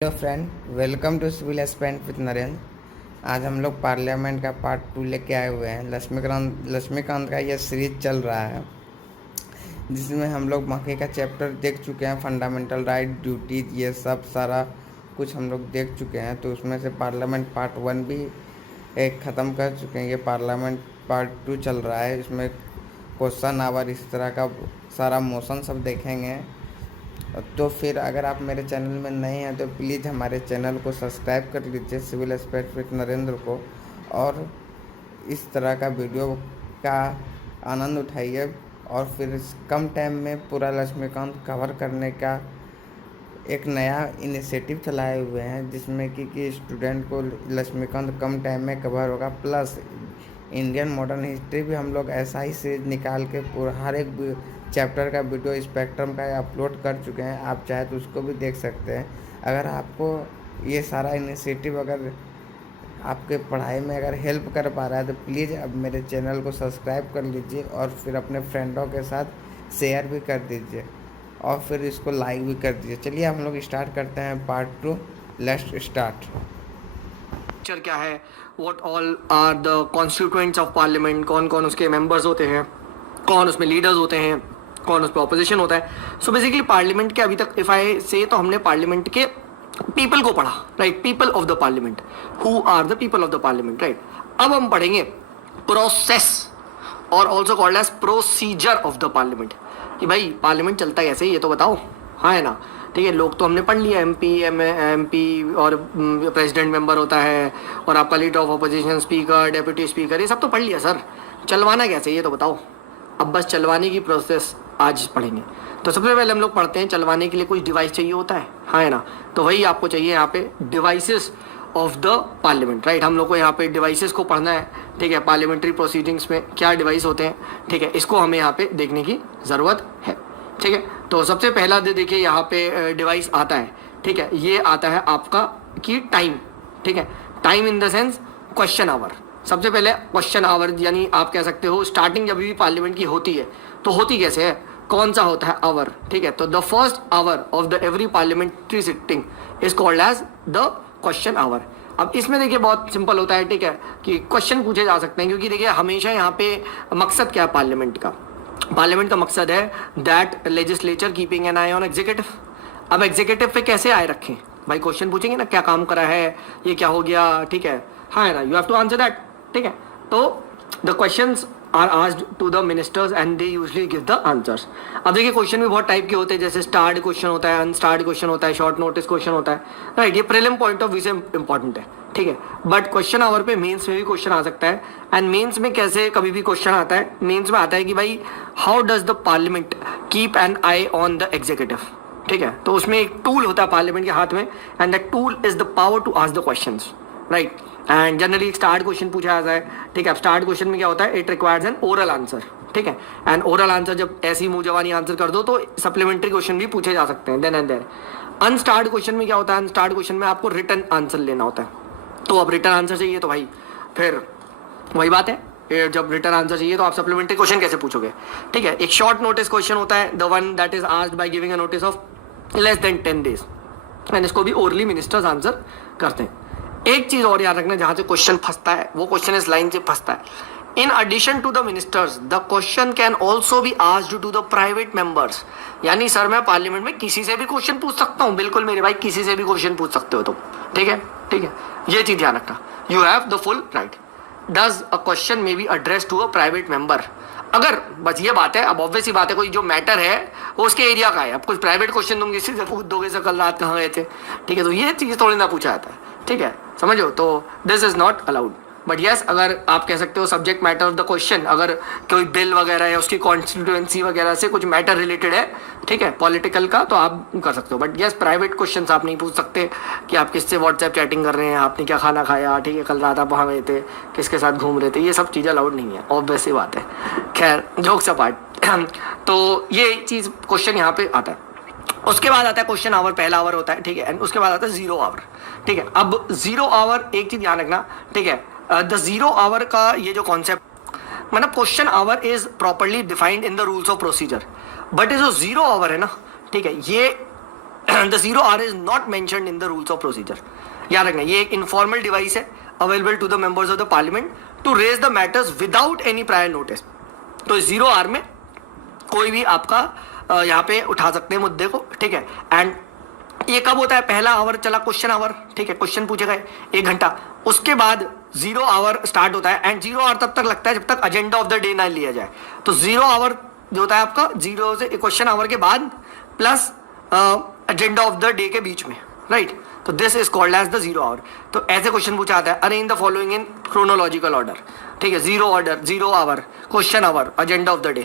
Hello friend, welcome to civil aspirant with Narendra. आज हम लोग पार्लियामेंट का पार्ट 2 लेके आए हुए हैं। लक्ष्मीकांत का यह सीरीज चल रहा है जिसमें हम लोग बाकी का चैप्टर देख चुके हैं। फंडामेंटल राइट, ड्यूटीज, ये सब सारा कुछ हम लोग देख चुके हैं। तो उसमें से पार्लियामेंट पार्ट 1 भी एक ख़त्म कर चुके हैं। ये पार्लियामेंट पार्ट 2 चल रहा है। इसमें क्वेश्चन आवर इस तरह का सारा मोशन सब देखेंगे। तो फिर अगर आप मेरे चैनल में नए हैं तो प्लीज़ हमारे चैनल को सब्सक्राइब कर लीजिए, सिविल एस्पेक्ट विद नरेंद्र को, और इस तरह का वीडियो का आनंद उठाइए। और फिर कम टाइम में पूरा लक्ष्मीकांत कवर करने का एक नया इनिशिएटिव चलाए हुए हैं जिसमें कि स्टूडेंट को लक्ष्मीकांत कम टाइम में कवर होगा। प्लस इंडियन मॉडर्न हिस्ट्री भी हम लोग ऐसा ही सीरीज निकाल के पूरा हर एक चैप्टर का वीडियो स्पेक्ट्रम का अपलोड कर चुके हैं। आप चाहे तो उसको भी देख सकते हैं। अगर आपको ये सारा इनिशिएटिव अगर आपके पढ़ाई में अगर हेल्प कर पा रहा है तो प्लीज़ अब मेरे चैनल को सब्सक्राइब कर लीजिए और फिर अपने फ्रेंडों के साथ शेयर भी कर दीजिए और फिर इसको लाइक भी कर दीजिए। चलिए हम लोग स्टार्ट करते हैं पार्ट 2। Let's start. क्या है, what all are the constituents of parliament, कौन कौन उसके मेंबर्स होते हैं, कौन उसमें लीडर्स होते हैं, कौन उस पर ऑपोजिशन होता है। सो बेसिकली पार्लियामेंट के अभी तक इफ आई से तो हमने पार्लियामेंट के पीपल को पढ़ा, right, people of the parliament, who are the people of the parliament, right. अब हम पढ़ेंगे प्रोसेस और also called as procedure of the parliament, कि भाई पार्लियामेंट चलता कैसे, ये तो बताओ। हाँ है ना, ठीक है। लोग तो हमने पढ़ लिया, एमपी और प्रेसिडेंट मेंबर होता है और आपका leader of opposition, speaker, deputy speaker, ये सब तो पढ़ लिया सर। चलवाना कैसे ये तो बताओ। अब बस चलवाने की प्रोसेस आज पढ़ेंगे। तो सबसे पहले हम लोग पढ़ते हैं चलवाने के लिए कुछ डिवाइस चाहिए होता है, हाँ है ना। तो वही आपको चाहिए यहाँ पे devices of the parliament, right. हम लोग को यहाँ पे डिवाइसेस को पढ़ना है, ठीक है। पार्लियामेंट्री प्रोसीडिंग्स में क्या डिवाइस होते हैं, ठीक है, इसको हमें यहाँ पे देखने की ज़रूरत है, ठीक है। तो सबसे पहला देखिए यहाँ पे डिवाइस आता है, ठीक है। ये आता है आपका की टाइम, ठीक है। Time in the sense question hour. सबसे पहले क्वेश्चन आवर, यानी आप कह सकते हो स्टार्टिंग जब भी पार्लियामेंट की होती है तो होती कैसे है, कौन सा होता है आवर, ठीक है। तो the first hour of the every parliamentary sitting is called as the question hour. अब इसमें देखिए बहुत सिंपल होता है, ठीक है, कि क्वेश्चन पूछे जा सकते हैं, क्योंकि देखिए हमेशा यहाँ पे मकसद क्या है पार्लियामेंट का। पार्लियामेंट का मकसद है that legislature keeping an I on executive. अब एग्जीक्यूटिव पे कैसे आए रखें भाई, क्वेश्चन पूछेंगे ना, क्या काम करा है, ये क्या हो गया, ठीक है, हाँ है ना, you have to answer that, ठीक है। तो the questions are asked to the ministers and they usually give the answers. अब देखिए क्वेश्चन भी बहुत टाइप के होते हैं, जैसे स्टार्ड क्वेश्चन होता है, अनस्टार्ड क्वेश्चन होता है, शॉर्ट नोटिस क्वेश्चन होता है, राइट। ये प्रीलिम पॉइंट ऑफ व्यू से इंपॉर्टेंट है, ठीक है। बट क्वेश्चन आवर पे मेंस में भी क्वेश्चन आ सकता है। एंड मेंस में कैसे कभी भी क्वेश्चन आता है, मेंस में आता है कि भाई how does the parliament keep an I on the executive, ठीक है। तो उसमें एक टूल होता है पार्लियामेंट के हाथ में, and that tool is the power to ask the questions, right. And generally एक स्टार्ट क्वेश्चन पूछा जाता है, ठीक है। अब स्टार्ट क्वेश्चन में क्या होता है, it requires N oral answer, ठीक है। एंड ओरल आंसर जब ऐसी मुंह जवानी आंसर कर दो तो सप्लीमेंट्री क्वेश्चन भी पूछे जा सकते हैं then and there. Unstarred question में क्या होता है, अनस्टार्ड क्वेश्चन में आपको रिटर्न आंसर लेना होता है। तो अब रिटर्न आंसर चाहिए तो भाई फिर वही बात है, जब रिटर्न आंसर चाहिए तो आप सप्लीमेंट्री क्वेश्चन कैसे पूछोगे, ठीक है। एक शॉर्ट नोटिस क्वेश्चन होता है, the one that is asked by giving a notice of less than 10 days, and इसको भी ओरली मिनिस्टर्स आंसर करते हैं। एक चीज और याद रखना, जहां से क्वेश्चन फंसता है वो क्वेश्चन इस लाइन से फंसता है। In addition to the ministers the question can also be asked to the private members. यानी सर मैं पार्लियामेंट में किसी से भी क्वेश्चन पूछ सकता हूँ, बिल्कुल मेरे भाई, किसी से भी क्वेश्चन पूछ सकते हो तुम, ठीक है, ठीक है। ये चीज ध्यान रखना, you have the full right. Does a question may be address to a private member. अगर बस ये बात है, अब ऑब्वियस ही बात है, कोई जो मैटर है वो उसके एरिया का है। अब कुछ प्राइवेट क्वेश्चन तुम किसी से पूछ दोगे, सर कल रात कहाँ गए थे, ठीक है, तो ये चीज़ थोड़ी ना पूछा जाता है, ठीक है, समझो। तो this is not allowed. But yes, अगर आप कह सकते हो subject matter of the question, अगर कोई बिल वगैरह है उसकी कॉन्स्टिट्यूएंसी वगैरह से कुछ मैटर रिलेटेड है, ठीक है, पॉलिटिकल का, तो आप कर सकते हो। बट यस, प्राइवेट क्वेश्चंस आप नहीं पूछ सकते कि आप किससे व्हाट्सएप चैटिंग कर रहे हैं, आपने क्या खाना खाया, ठीक है, कल रात आप वहाँ गए थे, किसके साथ घूम रहे थे, ये सब चीज़ें अलाउड नहीं है, ऑब्वियस सी बात है। खैर जोक्स अपार्ट तो ये चीज़ क्वेश्चन यहाँ पे आता है। उसके बाद आता है क्वेश्चन आवर, पहला आवर होता है, ठीक है। एंड उसके बाद आता है जीरो आवर, ठीक है। अब जीरो आवर एक चीज ध्यान रखना, ठीक है, द जीरो आवर का ये जो कॉन्सेप्ट, मतलब question hour is properly defined in the rules of procedure, but ये जो जीरो आवर है ना, ठीक है, ये the zero hour is not mentioned in the rules of procedure. याद रखना, ये एक इनफॉर्मल डिवाइस है available to the members of the parliament to raise the matters without any prior notice. तो जीरो आवर में कोई भी आपका यहाँ पे उठा सकते हैं मुद्दे को, ठीक है। एंड ये कब होता है? पहला आवर चला क्वेश्चन आवर, ठीक है, क्वेश्चन पूछे गए 1 घंटा, उसके बाद जीरो आवर स्टार्ट होता है। एंड जीरो आवर तब तक लगता है जब तक एजेंडा ऑफ द डे ना लिया जाए। तो जीरो आवर जो होता है आपका जीरो से क्वेश्चन आवर के बाद plus agenda of the day के बीच में, राइट। तो this is called as the zero hour. तो ऐसे क्वेश्चन पूछा आता है, arrange the following in chronological order, ठीक है। Zero order, zero hour, question hour, agenda of the day.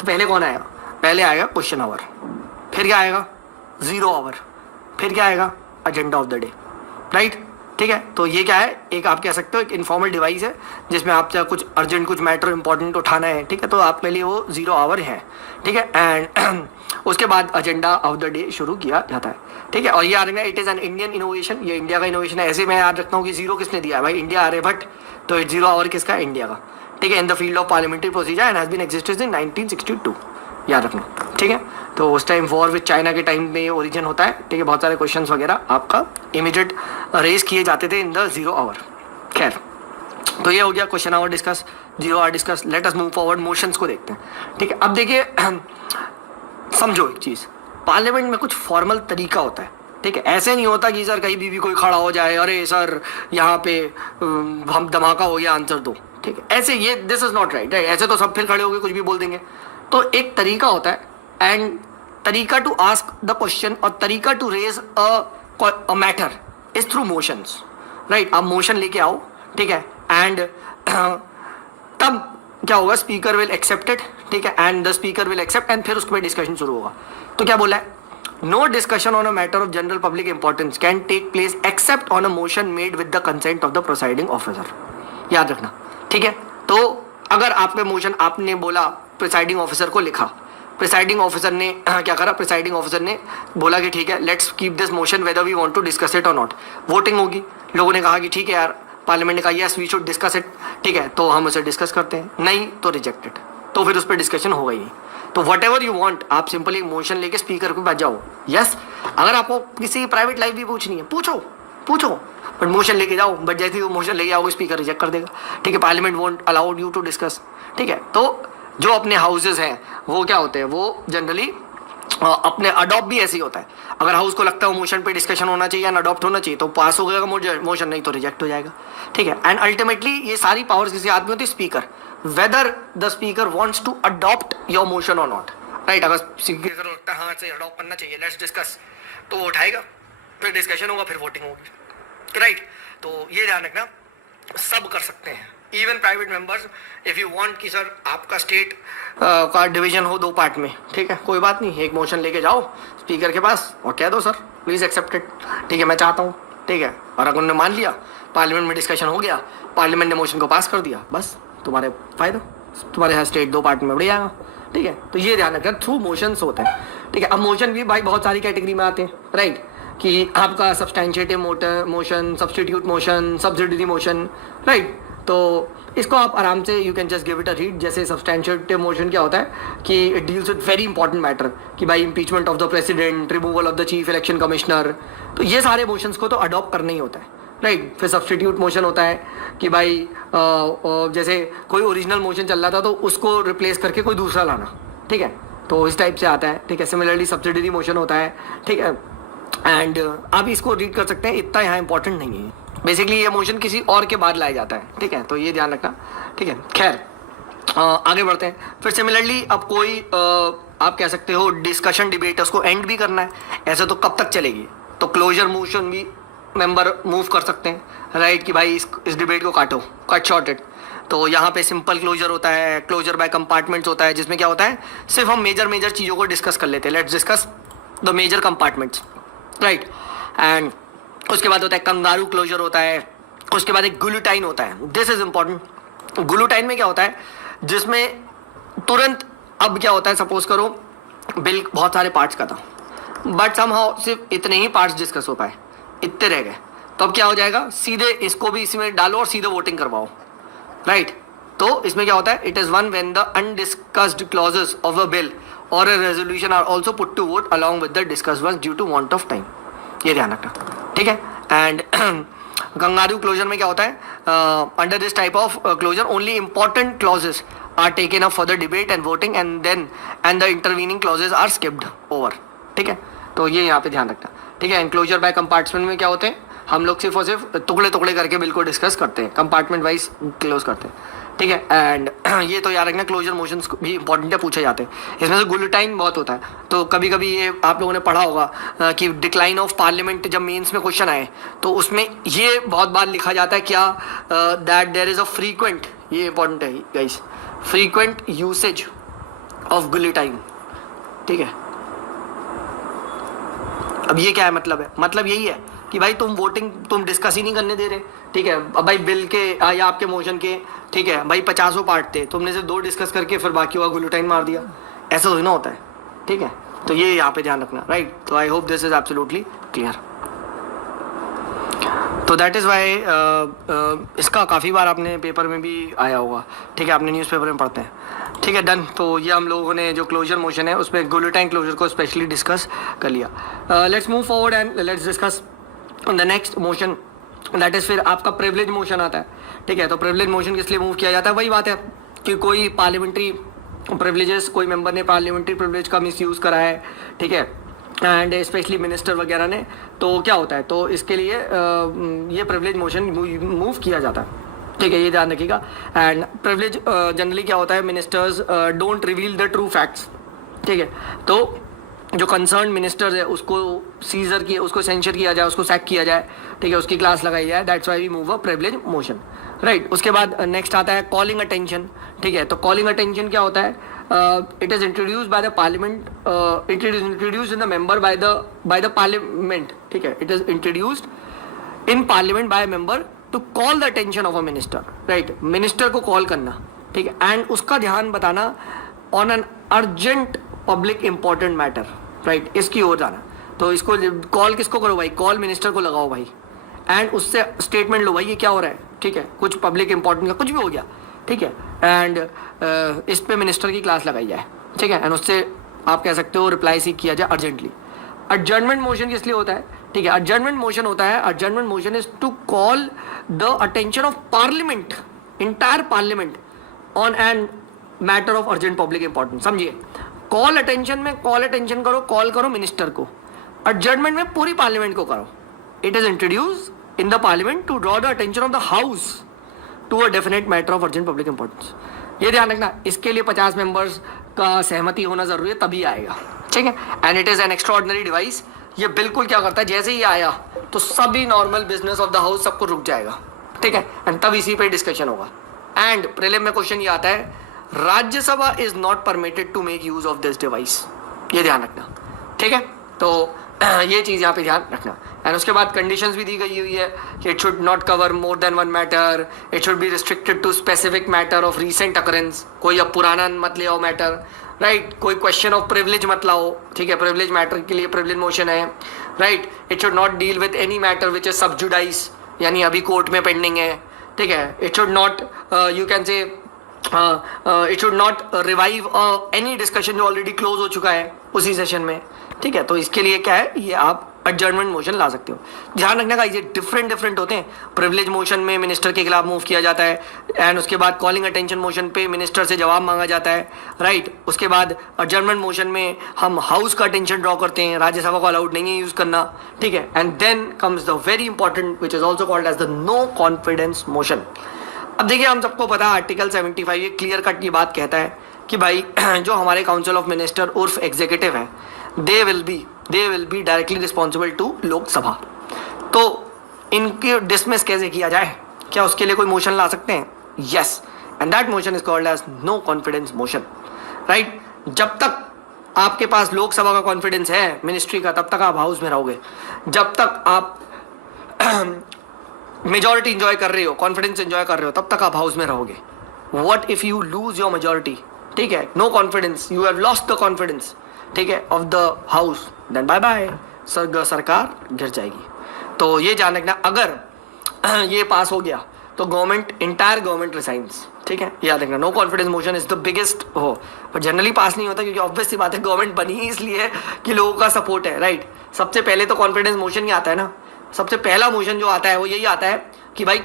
तो पहले कौन आएगा? पहले आएगा क्वेश्चन आवर, फिर क्या आएगा? जीरो आवर, फिर क्या आएगा? Agenda of the day, right, ठीक है। तो ये क्या है? एक आप कह सकते हो एक इनफॉर्मल डिवाइस है जिसमें आप चाहे कुछ अर्जेंट कुछ मैटर इंपॉर्टेंट उठाना है, ठीक है, तो आपके लिए वो जीरो आवर है, ठीक है। एंड उसके बाद एजेंडा ऑफ द डे शुरू किया जाता है, ठीक है। और ये आ रहा है, it is an Indian innovation, ये इंडिया का इनोवेशन है। ऐसे मैं याद रखता हूँ कि जीरो किसने दिया है भाई? इंडिया, आर्यभट्ट। तो जीरो आवर किसका? इंडिया का, ठीक है। In the field of parliamentary procedure and has been existed in 1962, याद रखना, ठीक है। तो उस टाइम वॉर विद चाइना के टाइम में ओरिजिन होता है, ठीक है। बहुत सारे क्वेश्चंस वगैरह आपका इमीडिएट रेज किए जाते थे इन द जीरो आवर। खैर, तो ये हो गया question hour discuss, zero hour discuss. Let us move forward, motions को देखते हैं, ठीक है। अब देखिए, समझो एक चीज़, पार्लियामेंट में कुछ फॉर्मल तरीका होता है, ठीक है। ऐसे नहीं होता कि सर कहीं भी कोई खड़ा हो जाए, अरे सर यहाँ पे हम धमाका हो गया, आंसर दो, ठीक है। ऐसे ये दिस इज नॉट राइट, ऐसे तो सब फिर खड़े होकर कुछ भी बोल देंगे। तो एक तरीका होता है, एंड तरीका टू आस्क द क्वेश्चन और तरीका to raise a matter is through motions, right. आप मोशन लेके आओ, ठीक है, एंड तब क्या होगा? स्पीकर विल एक्सेप्ट इट, ठीक है, and the speaker will accept, एंड फिर उसके बाद डिस्कशन शुरू होगा। तो क्या बोला है? No discussion on a matter of general public importance can take place except on a motion made with the consent of the presiding officer, याद रखना, ठीक है। तो अगर आप पे मोशन, आपने बोला, प्रिसाइडिंग ऑफिसर को लिखा, प्रिसाइडिंग ऑफिसर ने क्या करा? प्रिसाइडिंग ऑफिसर ने बोला कि ठीक है, let's keep this motion whether we want to discuss it और नॉट। वोटिंग होगी, लोगों ने कहा कि ठीक है यार, पार्लियामेंट ने कहा yes we should discuss it, ठीक है, तो हम उसे डिस्कस करते हैं, नहीं तो रिजेक्टेड, तो फिर उस पर डिस्कशन होगा ही। तो वट एवर यू वॉन्ट, आप सिंपली मोशन लेके स्पीकर को बैठ जाओ, यस। अगर आपको किसी की प्राइवेट लाइफ भी पूछनी है, पूछो पूछो, बट मोशन लेके जाओ। बट जैसे ही वो मोशन लेके आओगे, स्पीकर रिजेक्ट कर देगा, ठीक है। Parliament won't allowed you to discuss, ठीक है। तो जो अपने हाउसेज हैं वो क्या होते हैं? वो जनरली अपने अडॉप्ट भी ऐसे ही होता है। अगर हाउस को लगता है मोशन पे डिस्कशन होना चाहिए या अडॉप्ट होना चाहिए, तो पास हो जाएगा मोशन, नहीं तो रिजेक्ट हो जाएगा, ठीक है। एंड अल्टीमेटली ये सारी पावर्स किसी हाथ में होती है? Speaker, whether the speaker wants to adopt your motion और नॉट, राइट। अगर स्पीकर लगता है हाँ से अडॉप्ट करना चाहिए, लेट्स डिस्कस, तो वो उठाएगा, फिर डिस्कशन होगा, फिर वोटिंग होगी, राइट। तो ये ध्यान रखना, सब कर सकते हैं, even private members, if you want कि सर आपका स्टेट का डिवीजन हो 2 पार्ट में, ठीक है, कोई बात नहीं, एक मोशन लेके जाओ स्पीकर के पास और कह दो सर प्लीज़ एक्सेप्टेड, ठीक है, मैं चाहता हूँ, ठीक है। और अगर उन्होंने मान लिया, पार्लियामेंट में डिस्कशन हो गया, पार्लियामेंट ने मोशन को पास कर दिया, बस तुम्हारे फायदा, तुम्हारे यहाँ स्टेट 2 पार्ट में बढ़ जाएगा, ठीक है। तो ये ध्यान रखना, थ्रू मोशंस होते हैं, ठीक है। अब मोशन भी भाई बहुत सारी कैटेगरी में आते हैं, राइट, कि आपका substantive motion, substitute motion, subsidiary motion, right. तो इसको आप आराम से you can just give it a read. जैसे सब्सटैंशिएटिव मोशन क्या होता है कि it deals with very important matter, कि भाई impeachment of the president, removal of the chief election commissioner, तो ये सारे मोशंस को तो अडॉप्ट करना ही होता है, राइट। फिर सब्स्टिट्यूट मोशन होता है कि भाई जैसे कोई ओरिजिनल मोशन चल रहा था तो उसको रिप्लेस करके कोई दूसरा लाना, ठीक है, तो इस टाइप से आता है, ठीक है। सिमिलरली सब्सिडियरी मोशन होता है, ठीक है, एंड आप इसको रीड कर सकते हैं, इतना यहाँ इंपॉर्टेंट नहीं है। बेसिकली ये मोशन किसी और के बाद लाया जाता है, ठीक है, तो ये ध्यान रखना, ठीक है। खैर आगे बढ़ते हैं। फिर सिमिलरली अब कोई आप कह सकते हो डिस्कशन डिबेट, उसको एंड भी करना है, ऐसे तो कब तक चलेगी, तो क्लोजर मोशन भी मेंबर मूव कर सकते हैं, राइट, कि भाई इस डिबेट को काटो, कट शॉर्टेड। तो यहाँ पे सिंपल क्लोजर होता है, क्लोजर बाय कंपार्टमेंट्स होता है, जिसमें क्या होता है, सिर्फ हम मेजर चीज़ों को डिस्कस कर लेते हैं, let's discuss the major compartments, right. And उसके बाद होता है कंगारू क्लोजर होता है, उसके बाद एक गुलूटाइन होता है, दिस इज इंपॉर्टेंट। गुलूटाइन में क्या होता है, जिसमें तुरंत, अब क्या होता है, सपोज करो बिल बहुत सारे पार्ट्स का था, बट समहाउ सिर्फ इतने ही पार्ट्स डिस्कस हो पाए, इतने रह गए, तो अब क्या हो जाएगा, सीधे इसको भी इसमें डालो और सीधे वोटिंग करवाओ, राइट। तो इसमें क्या होता है, it is one when the undiscussed clauses of a bill और a resolution are also put to vote along with the discussed ones due to want of time. ये ध्यान रखना, ठीक है. एंड कंगारू क्लोजर में क्या होता है, under this type of closure only important clauses are taken up for the debate and voting and the intervening clauses are skipped over, ठीक है. तो ये यहाँ पे ध्यान रखना, ठीक है. एनक्लोजर बाय कंपार्टमेंट में क्या होते हैं, हम लोग सिर्फ और सिर्फ टुकड़े टुकड़े करके बिल्कुल डिस्कस करते हैं, कंपार्टमेंट वाइज क्लोज करते हैं, ठीक है. एंड ये तो याद रखना क्लोजर मोशंस भी इंपॉर्टेंट है, पूछे जाते हैं. इसमें से गुलिटाइन बहुत होता है, तो कभी कभी ये आप लोगों ने पढ़ा होगा कि डिक्लाइन ऑफ पार्लियामेंट जब मेंस में क्वेश्चन आए तो उसमें ये बहुत बार लिखा जाता है क्या, that there is a frequent, ये इंपॉर्टेंट है guys, frequent usage of guillotine, ठीक है. अब ये क्या है, मतलब यही है कि भाई तुम वोटिंग तुम डिस्कस ही नहीं करने दे रहे, ठीक है. अब भाई बिल के या आपके मोशन के, ठीक है भाई 50 पार्ट थे, तुमने सिर्फ 2 डिस्कस करके फिर बाकी हुआ गुलिटाइन मार दिया, ऐसा थोड़ी ना होता है, ठीक है. तो ये यहाँ पे ध्यान रखना, राइट. तो I hope this is absolutely clear. तो दैट इज़ वाई इसका काफ़ी बार आपने पेपर में भी आया होगा, ठीक है, आपने न्यूज़पेपर में पढ़ते हैं, ठीक है. डन. तो ये हम लोगों ने जो क्लोजर मोशन है उसमें गुलिटाइन क्लोजर को स्पेशली डिस्कस कर लिया. Let's move forward and let's discuss the next motion, that is फिर आपका प्रिविलेज मोशन आता है, ठीक है. तो प्रिविलेज मोशन किस लिए मूव किया जाता है, वही बात है कि कोई पार्लियामेंट्री प्रिविलेजेस, कोई मेंबर ने पार्लियामेंट्री प्रिविलेज का मिस यूज़ करा है, ठीक है, एंड स्पेशली मिनिस्टर वगैरह ने, तो क्या होता है, तो इसके लिए ये प्रिविलेज मोशन मूव किया जाता है, ठीक है. ये ध्यान रखिएगा. एंड प्रिविलेज जनरली क्या होता है, ministers don't reveal the true facts, ठीक है. तो जो कंसर्न मिनिस्टर्स है उसको सीजर किया, उसको सेंशर किया जाए, उसको सैक किया जाए, ठीक है, उसकी क्लास लगाई जाए. That's why we move a privilege motion, right. उसके बाद नेक्स्ट आता है कॉलिंग अटेंशन, ठीक है. तो कॉलिंग अटेंशन क्या होता है, it is introduced by the parliament, it is introduced in the member by the parliament, ठीक है. It is introduced in parliament by member to call the attention of a minister, right. Minister को call करना, ठीक है, and उसका ध्यान बताना on an urgent public important matter, right. इसकी ओर जाना. तो इसको कॉल किसको करो भाई, कॉल मिनिस्टर को लगाओ भाई, एंड उससे स्टेटमेंट लो भाई ये क्या हो रहा है, ठीक है, कुछ पब्लिक इंपॉर्टेंट का कुछ भी हो गया, ठीक है. एंड इस पे मिनिस्टर की क्लास लगाई जाए, ठीक है, एंड उससे आप कह सकते हो रिप्लाई सीख किया जाए अर्जेंटली. एडजर्नमेंट मोशन किस लिए होता है, ठीक है. एडजर्नमेंट मोशन होता है, adjournment motion is to call the attention of parliament, entire parliament on an matter of urgent public importance. समझिए, कॉल अटेंशन में कॉल अटेंशन करो, कॉल करो मिनिस्टर को. एडजर्नमेंट में पूरी पार्लियामेंट को करो. It is introduce in the parliament to draw the attention of the house to a definite matter of urgent public importance. ये ध्यान रखना, इसके लिए 50 मेंबर्स का सहमति होना जरूरी है, तभी आएगा, ठीक है. And it is an extraordinary device. ये बिल्कुल क्या करता है, जैसे ही आया तो सभी normal business of the house सबको रुक जाएगा, ठीक है, एंड तब इसी पे डिस्कशन होगा. एंड प्रीलिम में क्वेश्चन ये आता है, Rajya Sabha is not permitted to make use of this device. ये ध्यान रखना, ठीक है. तो ये चीज़ यहाँ पे ध्यान रखना. एंड उसके बाद कंडीशंस भी दी गई हुई है कि it should not cover more than one matter, it should be restricted to specific matter of recent occurrence. कोई अब पुराना मत ले आओ मैटर, राइट. कोई क्वेश्चन ऑफ प्रिविलेज मत लाओ, ठीक है, प्रिविलेज मैटर के लिए प्रिविलेज मोशन है, right. It should not deal with any matter which is sub judice, यानी अभी कोर्ट में पेंडिंग है, ठीक है. It should not you can से it should not revive any discussion जो ऑलरेडी क्लोज हो चुका है उसी सेशन में, ठीक है. तो इसके लिए क्या है, ये आप एडजर्नमेंट मोशन ला सकते हो. ध्यान रखने का, ये डिफरेंट होते हैं. प्रिविलेज मोशन में मिनिस्टर के खिलाफ मूव किया जाता है, एंड उसके बाद कॉलिंग अटेंशन मोशन पे मिनिस्टर से जवाब मांगा जाता है, राइट. उसके बाद एडजर्नमेंट मोशन में हम हाउस का अटेंशन ड्रॉ करते हैं, राज्यसभा को अलाउड नहीं है यूज करना, ठीक है. And then comes the very important which is also called as the no confidence motion. अब देखिए, हम सबको पता है आर्टिकल 75 ये क्लियर कट की बात कहता है कि भाई जो हमारे काउंसिल ऑफ मिनिस्टर उर्फ एग्जीक्यूटिव है, they will be directly responsible to Lok Sabha. तो इनकी डिसमिस कैसे किया जाए, क्या उसके लिए कोई मोशन ला सकते हैं? Yes, and that motion is called as no confidence motion, right. जब तक आपके पास लोकसभा का कॉन्फिडेंस है मिनिस्ट्री का, तब तक आप हाउस में रहोगे. जब तक आप मेजॉरिटी इंजॉय कर रहे हो, कॉन्फिडेंस इंजॉय कर रहे हो, तब तक आप हाउस में रहोगे. What if you lose your majority, ठीक है, no confidence, you have lost the confidence, ठीक है, of the house, then bye bye, सरकार गिर जाएगी. तो ये ध्यान रखना, अगर ये पास हो गया तो गवर्नमेंट, इंटायर गवर्नमेंट रिसाइंस, ठीक है, याद रखना no confidence motion is the biggest हो, पर जनरली पास नहीं होता क्योंकि ऑब्वियस सी बात है गवर्नमेंट बनी ही इसलिए है कि लोगों का सपोर्ट है, राइट। सबसे पहले तो कॉन्फिडेंस मोशन ही आता है ना, सबसे पहला मोशन जो आता है वो यही आता है कि भाई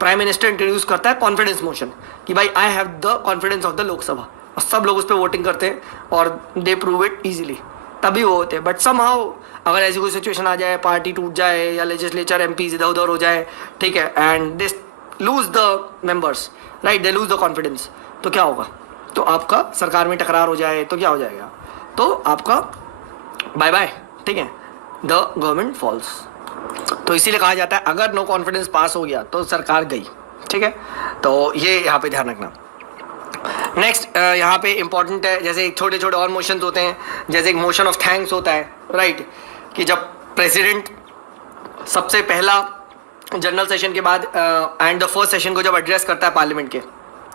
प्राइम मिनिस्टर इंट्रोड्यूस करता है कॉन्फिडेंस मोशन कि भाई I have the confidence of the Lok Sabha, और सब लोग उस पर वोटिंग करते हैं और दे प्रूव इट इजीली, तभी वो होते हैं। बट समहाउ अगर ऐसी कोई सिचुएशन आ जाए, पार्टी टूट जाए या लेजिस्लेचर एमपीज इधर उधर हो जाए, ठीक है, and they lose the members, right, they lose the confidence, तो क्या होगा, तो आपका सरकार में टकरार हो जाए तो क्या हो जाएगा, तो आपका बाय बाय, ठीक है, द गवर्नमेंट फॉल्स। तो इसीलिए कहा जाता है अगर नो कॉन्फिडेंस पास हो गया तो सरकार गई, ठीक है, तो ये यहाँ पे ध्यान रखना। नेक्स्ट यहाँ पे इंपॉर्टेंट है, जैसे एक छोटे छोटे और मोशंस होते हैं, जैसे एक मोशन ऑफ थैंक्स होता है, राइट, कि जब प्रेसिडेंट सबसे पहला जनरल सेशन के बाद एंड द फर्स्ट सेशन को जब एड्रेस करता है पार्लियामेंट के,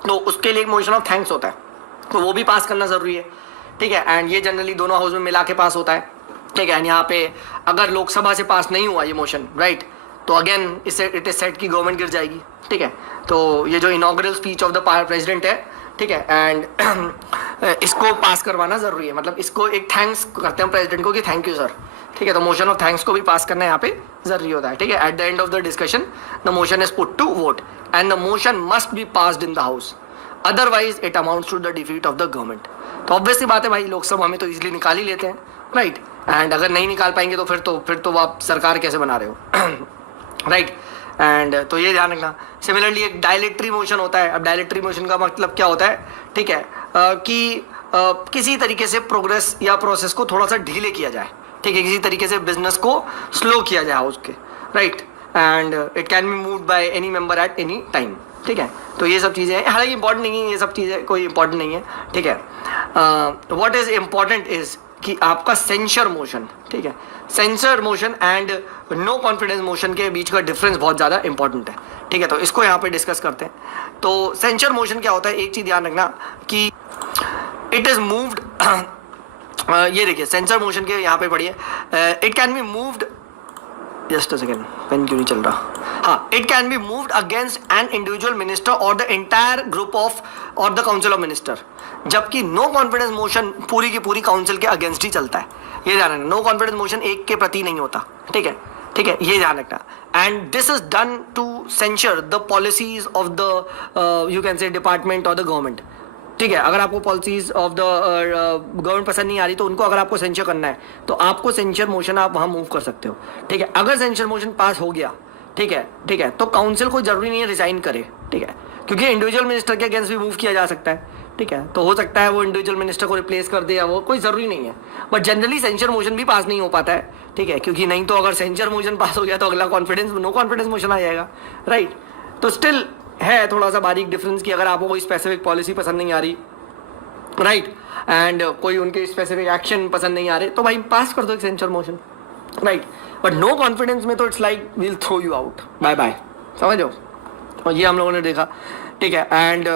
तो उसके लिए एक मोशन ऑफ थैंक्स होता है, तो वो भी पास करना ज़रूरी है, ठीक है, एंड ये जनरली दोनों हाउस में मिला के पास होता है, ठीक है। एंड यहाँ पे अगर लोकसभा से पास नहीं हुआ ये मोशन, राइट, तो अगेन इससे इट इज सेट की गवर्नमेंट गिर जाएगी, ठीक है। तो ये जो inaugural speech of the president है, ठीक है, एंड इसको पास करवाना ज़रूरी है, मतलब इसको एक थैंक्स करते हैं प्रेसिडेंट को कि थैंक यू सर, ठीक है, तो मोशन ऑफ थैंक्स को भी पास करना यहाँ पे ज़रूरी होता है, ठीक है। At the end of the discussion the motion is put to vote and the motion must be passed in the house, otherwise it amounts to the defeat of the government. तो ऑब्वियसली बात है भाई, लोकसभा में तो easily निकाल ही लेते हैं, right, and अगर नहीं निकाल पाएंगे तो फिर तो आप सरकार कैसे बना रहे हो, राइट, एंड तो ये ध्यान रखना। सिमिलरली एक डायलेक्ट्री मोशन होता है। अब डायलेक्ट्री मोशन का मतलब क्या होता है, ठीक है, कि किसी तरीके से प्रोग्रेस या प्रोसेस को थोड़ा सा ढीले किया जाए, ठीक है, किसी तरीके से बिजनेस को स्लो किया जाए हाउस के, right, and it can be moved by any member at any time, ठीक है। तो ये सब चीज़ें हैं, हालांकि इंपॉर्टेंट नहीं है, ये सब चीज़ें कोई इंपॉर्टेंट नहीं है, ठीक है। व्हाट इज इम्पॉर्टेंट इज कि आपका सेंसर मोशन, ठीक है, censure motion and no confidence motion के बीच का डिफरेंस बहुत ज़्यादा इंपॉर्टेंट है, ठीक है, तो इसको यहाँ पे डिस्कस करते हैं। तो सेंसर मोशन क्या होता है, एक चीज़ ध्यान रखना कि इट इज़ मूव्ड ये देखिए सेंसर मोशन के यहाँ पे पढ़िए, it can be moved, just a second, pen क्यों नहीं चल रहा, हाँ, it can be moved against an individual minister और द एंटायर ग्रुप ऑफ और द काउंसिल ऑफ मिनिस्टर, जबकि नो कॉन्फिडेंस मोशन पूरी की पूरी काउंसिल के अगेंस्ट ही चलता है, ये ध्यान रखना। नो कॉन्फिडेंस मोशन एक के प्रति नहीं होता, ठीक है, ठीक है, ये ध्यान रखना। And this is done to sensor the policies of the you can से डिपार्टमेंट और द गवर्नमेंट, ठीक है। अगर आपको पॉलिसीज ऑफ द गवर्नमेंट पसंद नहीं आ रही तो उनको अगर आपको सेंसर करना है तो आपको सेंसर मोशन आप वहाँ मूव कर सकते हो, ठीक है। अगर सेंसर मोशन पास हो गया, ठीक है, ठीक है, तो काउंसिल को जरूरी नहीं है रिजाइन करे, ठीक है, क्योंकि इंडिविजुअल मिनिस्टर के अगेंस्ट भी मूव किया जा सकता है, ठीक है, तो हो सकता है वो इंडिविजुअल मिनिस्टर को रिप्लेस कर दे या वो कोई ज़रूरी नहीं है, बट जनरली सेंसर मोशन भी पास नहीं हो पाता है, ठीक है, क्योंकि नहीं तो अगर सेंसर मोशन पास हो गया तो अगला नो कॉन्फिडेंस मोशन आ जाएगा, राइट। तो स्टिल है थोड़ा सा बारीक डिफरेंस कि अगर आपको कोई स्पेसिफिक पॉलिसी पसंद नहीं आ रही, राइट, एंड कोई उनके स्पेसिफिक एक्शन पसंद नहीं आ रहे तो भाई पास कर दो एक censure motion, right, but no confidence में तो it's like will throw you out, bye bye, समझो। और ये हम लोगों ने देखा, ठीक है। एंड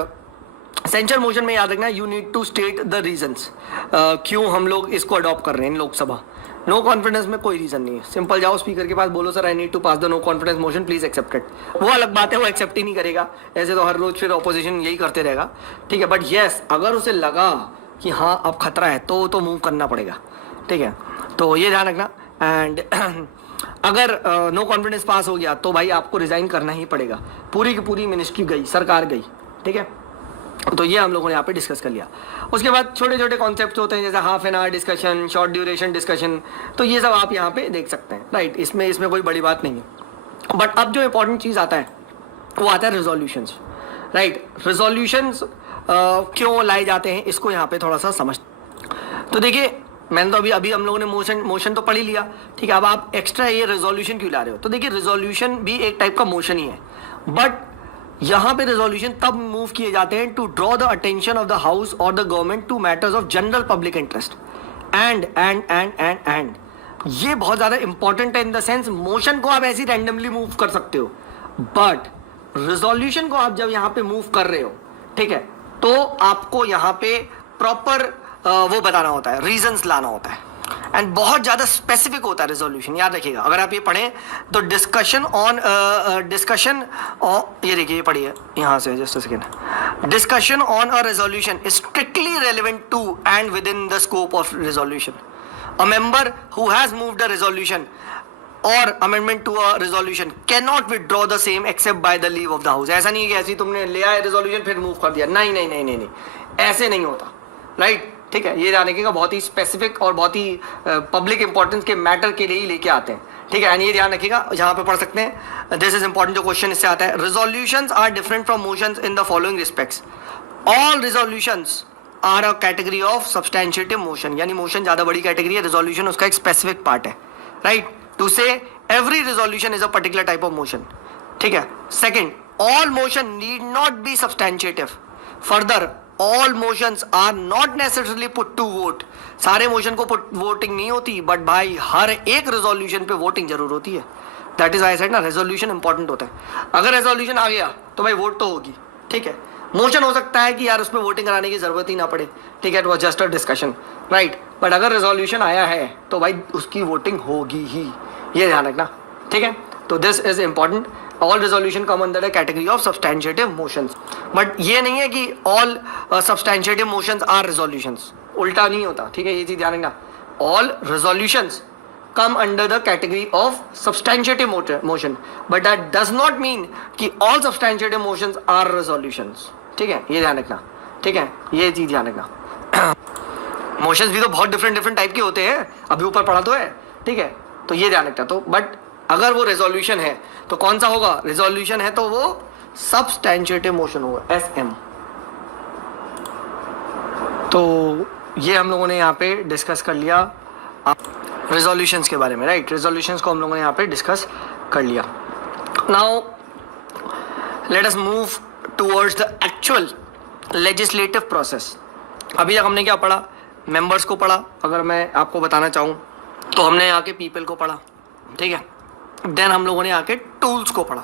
सेंसर मोशन में याद रखना you need to state the reasons क्यों हम लोग इसको अडॉप्ट कर रहे हैं लोकसभा। नो कॉन्फिडेंस में कोई रीजन नहीं है, सिंपल जाओ स्पीकर के पास बोलो sir I need to pass the no confidence motion please accept it, वो अलग बात है, वो एक्सेप्ट ही नहीं करेगा, ऐसे तो हर रोज फिर ऑपोजिशन यही करते रहेगा, ठीक है। बट येस अगर उसे लगा कि हाँ अब खतरा है तो मूव करना पड़ेगा, ठीक है, तो ये ध्यान रखना। एंड अगर नो कॉन्फिडेंस पास हो गया तो भाई आपको रिजाइन करना ही पड़ेगा, पूरी की पूरी मिनिस्ट्री गई, सरकार गई, ठीक है। तो ये हम लोगों ने यहाँ पे डिस्कस कर लिया। उसके बाद छोटे छोटे कॉन्सेप्ट होते हैं जैसे half an hour discussion, short duration discussion, तो ये सब आप यहाँ पे देख सकते हैं, राइट, इसमें कोई बड़ी बात नहीं है। बट अब जो इंपॉर्टेंट चीज़ आता है वो आता है रिजोल्यूशंस, राइट। रिजोल्यूशंस क्यों लाए जाते हैं इसको यहाँ पे थोड़ा सा समझ। तो देखिए मैंने तो अभी हम लोगों ने मोशन तो पढ़ ही लिया, ठीक है। अब आप एक्स्ट्रा ये रिजोल्यूशन क्यों ला रहे हो, तो देखिए रिजोल्यूशन भी एक टाइप का मोशन ही है, बट यहाँ पे रिजोल्यूशन तब मूव किए जाते हैं to draw the attention of the house or the government to matters of general public interest and ये बहुत ज़्यादा इंपॉर्टेंट है इन द सेंस मोशन को आप ऐसे रैंडमली मूव कर सकते हो, बट रिजोल्यूशन को आप जब यहाँ पे मूव कर रहे हो, ठीक है, तो आपको यहाँ पे प्रॉपर वो बताना होता है, रीजंस लाना होता है। एंड बहुत ज़्यादा स्पेसिफिक होता है रेजोल्यूशन, याद रखिएगा। अगर आप ये पढ़ें तो डिस्कशन ये देखिए, ये पढ़िए यहाँ से, just a second. Discussion on a resolution is strictly relevant to and within the scope of resolution. A member who has moved a resolution or amendment to a resolution can not withdraw the same except by the leave of the house. ऐसा नहीं है कि ऐसे तुमने ले आए resolution फिर move कर दिया, नहीं नहीं नहीं नहीं नहीं, ऐसे नहीं होता, राइट। ठीक है, ये ध्यान रखिएगा, बहुत ही स्पेसिफिक और बहुत ही पब्लिक इंपॉर्टेंस के मैटर के लिए ही लेके आते हैं। ठीक है, एंड ये ध्यान रखिएगा, जहाँ पे पढ़ सकते हैं, दिस इज इंपॉर्टेंट, जो क्वेश्चन इससे आता है। Resolutions are different from motions in the following respects. All resolutions are a category of substantive motion, यानी मोशन ज़्यादा बड़ी कैटेगरी है, रेजोल्यूशन उसका एक स्पेसिफिक पार्ट है, right. To say every resolution is a particular type of motion. ठीक है, second, all motion need not be substantive. Further, all motions are not necessarily put to vote. सारे motion को voting नहीं होती, but भाई हर एक resolution पे voting जरूर होती है। दैट इज आई सेड ना, रेजोल्यूशन इंपॉर्टेंट होता है। अगर रेजोल्यूशन आ गया तो भाई वोट तो होगी। ठीक है, मोशन हो सकता है कि यार उसमें वोटिंग कराने की जरूरत ही ना पड़े, ठीक है, it was just a discussion, right. But अगर रेजोल्यूशन आया है तो भाई उसकी वोटिंग होगी ही, ये ध्यान रखना। ठीक है, तो this is important. All resolution come under the category of substantive motions, but ये नहीं है कि all substantive motions are resolutions, उल्टा नहीं होता। ठीक है, ये चीज ध्यान रखना। All resolutions come under the category of substantiative motion, but that does not mean कि all substantiative motions are resolutions। ठीक है, ये ध्यान रखना। ठीक है, ये चीज ध्यान रखना। मोशंस भी तो बहुत डिफरेंट टाइप के होते हैं, अभी ऊपर पढ़ा तो है। ठीक है, तो ये ध्यान रखना। तो बट अगर वो रेजोल्यूशन है तो कौन सा होगा? रेजोल्यूशन है तो वो सब्सटैंशिएटिव मोशन होगा, SM। तो ये हम लोगों ने यहाँ पे डिस्कस कर लिया रेजोल्यूशंस के बारे में, राइट। रेजोल्यूशंस को हम लोगों ने यहाँ पे डिस्कस कर लिया। Now let us move towards the actual legislative process. अभी तक हमने क्या पढ़ा? मेंबर्स को पढ़ा। अगर मैं आपको बताना चाहूँ तो हमने यहाँ के पीपल को पढ़ा, ठीक है। देन हम लोगों ने यहाँ के टूल्स को पढ़ा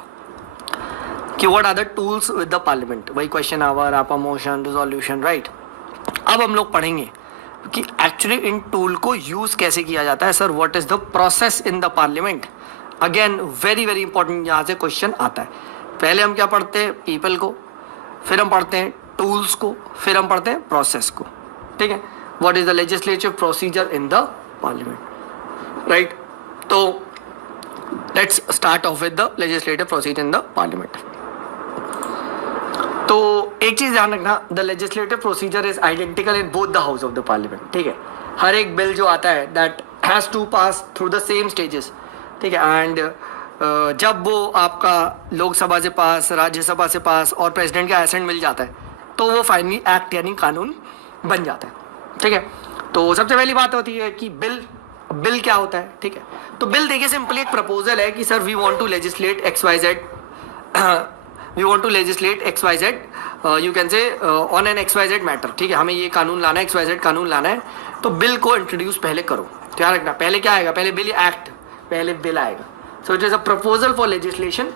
कि what are the tools with the parliament, वही क्वेश्चन आवर, आपका मोशन, रिजोल्यूशन, राइट। अब हम लोग पढ़ेंगे कि एक्चुअली इन टूल को यूज़ कैसे किया जाता है। Sir, what is the process in the parliament? Again very very important यहाँ से क्वेश्चन आता है। पहले हम क्या पढ़ते हैं? पीपल को, फिर हम पढ़ते हैं टूल्स को, फिर हम पढ़ते हैं प्रोसेस को, ठीक है। What is the legislative procedure in the parliament, right. तो let's start off with the legislative procedure in the parliament. तो एक चीज ध्यान रखना, the legislative procedure is identical in both the house of the parliament, ठीक है। हर एक बिल जो आता है that has to pass through the same stages, ठीक है। एंड जब वो आपका लोकसभा से पास, राज्यसभा से पास और प्रेसिडेंट का एसेंट मिल जाता है तो वो फाइनली एक्ट यानी कानून बन जाता है, ठीक है। तो सबसे पहली बात होती है कि बिल क्या होता है, ठीक है। तो बिल देखिए सिंपली एक प्रपोजल है कि sir we want to legislate XYZ, we want to legislate XYZ, you can say on an XYZ matter, ठीक है। हमें ये कानून लाना है, XYZ कानून लाना है, तो बिल को इंट्रोड्यूस पहले करो। ध्यान रखना, पहले क्या आएगा? पहले बिल, एक्ट, पहले बिल आएगा। So it is a proposal for legislation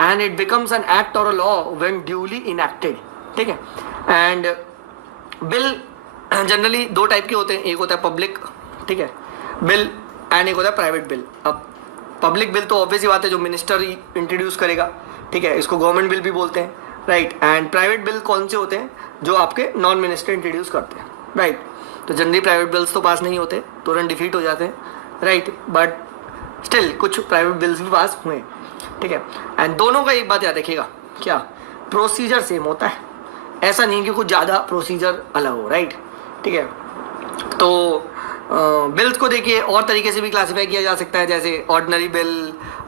and it becomes an act or a law when duly enacted, ठीक है। एंड बिल जनरली दो टाइप के होते हैं, एक होता है पब्लिक, ठीक है, बिल, एंड एक होता है प्राइवेट बिल। अब पब्लिक बिल तो ऑब्वियस ही बात है जो मिनिस्टर इंट्रोड्यूस करेगा, ठीक है, इसको गवर्नमेंट बिल भी बोलते हैं, राइट। एंड प्राइवेट बिल कौन से होते हैं? जो आपके नॉन मिनिस्टर इंट्रोड्यूस करते हैं, राइट। तो जनरली प्राइवेट बिल्स तो पास नहीं होते, तुरंत डिफीट हो जाते हैं, राइट। बट स्टिल कुछ प्राइवेट बिल्स भी पास हुए, ठीक है। एंड दोनों का एक बात याद रखिएगा, क्या? प्रोसीजर सेम होता है, ऐसा नहीं कि कुछ ज़्यादा प्रोसीजर अलग हो, राइट, ठीक है। तो बिल्स को देखिए और तरीके से भी क्लासीफाई किया जा सकता है, जैसे ordinary bill,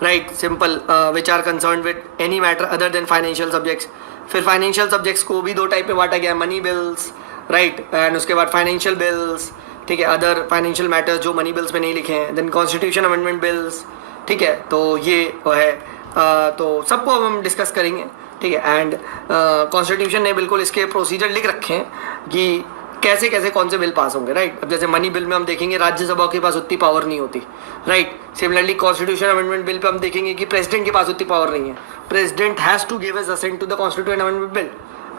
right, simple, which are concern with any matter other than financial subjects. फिर फाइनेंशियल सब्जेक्ट्स को भी दो टाइप में बांटा गया है, मनी बिल्स, राइट, एंड उसके बाद फाइनेंशियल बिल्स, ठीक है, अदर फाइनेंशियल मैटर्स जो मनी बिल्स में नहीं लिखे हैं, देन कॉन्स्टिट्यूशन अमेंडमेंट बिल्स, ठीक है। तो ये है, तो सबको हम डिस्कस करेंगे, ठीक है। एंड कॉन्स्टिट्यूशन ने बिल्कुल इसके प्रोसीजर लिख रखे हैं कि कैसे कैसे कौन से बिल पास होंगे, राइट। अब जैसे मनी बिल में हम देखेंगे राज्यसभा के पास उतनी पावर नहीं होती, right. Similarly constitution amendment bill पे हम देखेंगे कि प्रेसिडेंट के पास उतनी पावर नहीं है, president has to give his assent to the constitution amendment bill,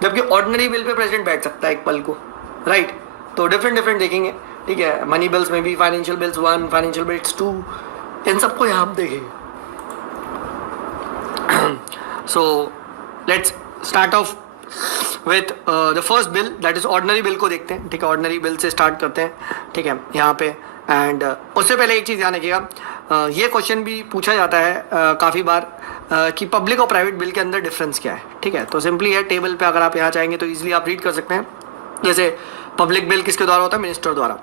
जबकि ऑर्डिनरी बिल पे प्रेसिडेंट बैठ सकता है एक पल को, राइट। तो डिफरेंट देखेंगे, ठीक है, मनी बिल्स में भी फाइनेंशियल बिल्स 1, फाइनेंशियल बिल्स 2, इन सबको यहाँ आप देखेंगे। So let's start of with the first bill, that is ordinary bill को देखते हैं। ठीक है, ऑर्डिनरी बिल से स्टार्ट करते हैं। ठीक है, यहाँ पे एंड उससे पहले एक चीज़ ध्यान रखिएगा, ये क्वेश्चन भी पूछा जाता है काफ़ी बार कि पब्लिक और प्राइवेट बिल के अंदर डिफरेंस क्या है। ठीक है, तो सिंपली है, टेबल पे अगर आप यहाँ चाहेंगे तो इजीली आप रीड कर सकते हैं। जैसे पब्लिक बिल किसके द्वारा होता है? मिनिस्टर द्वारा।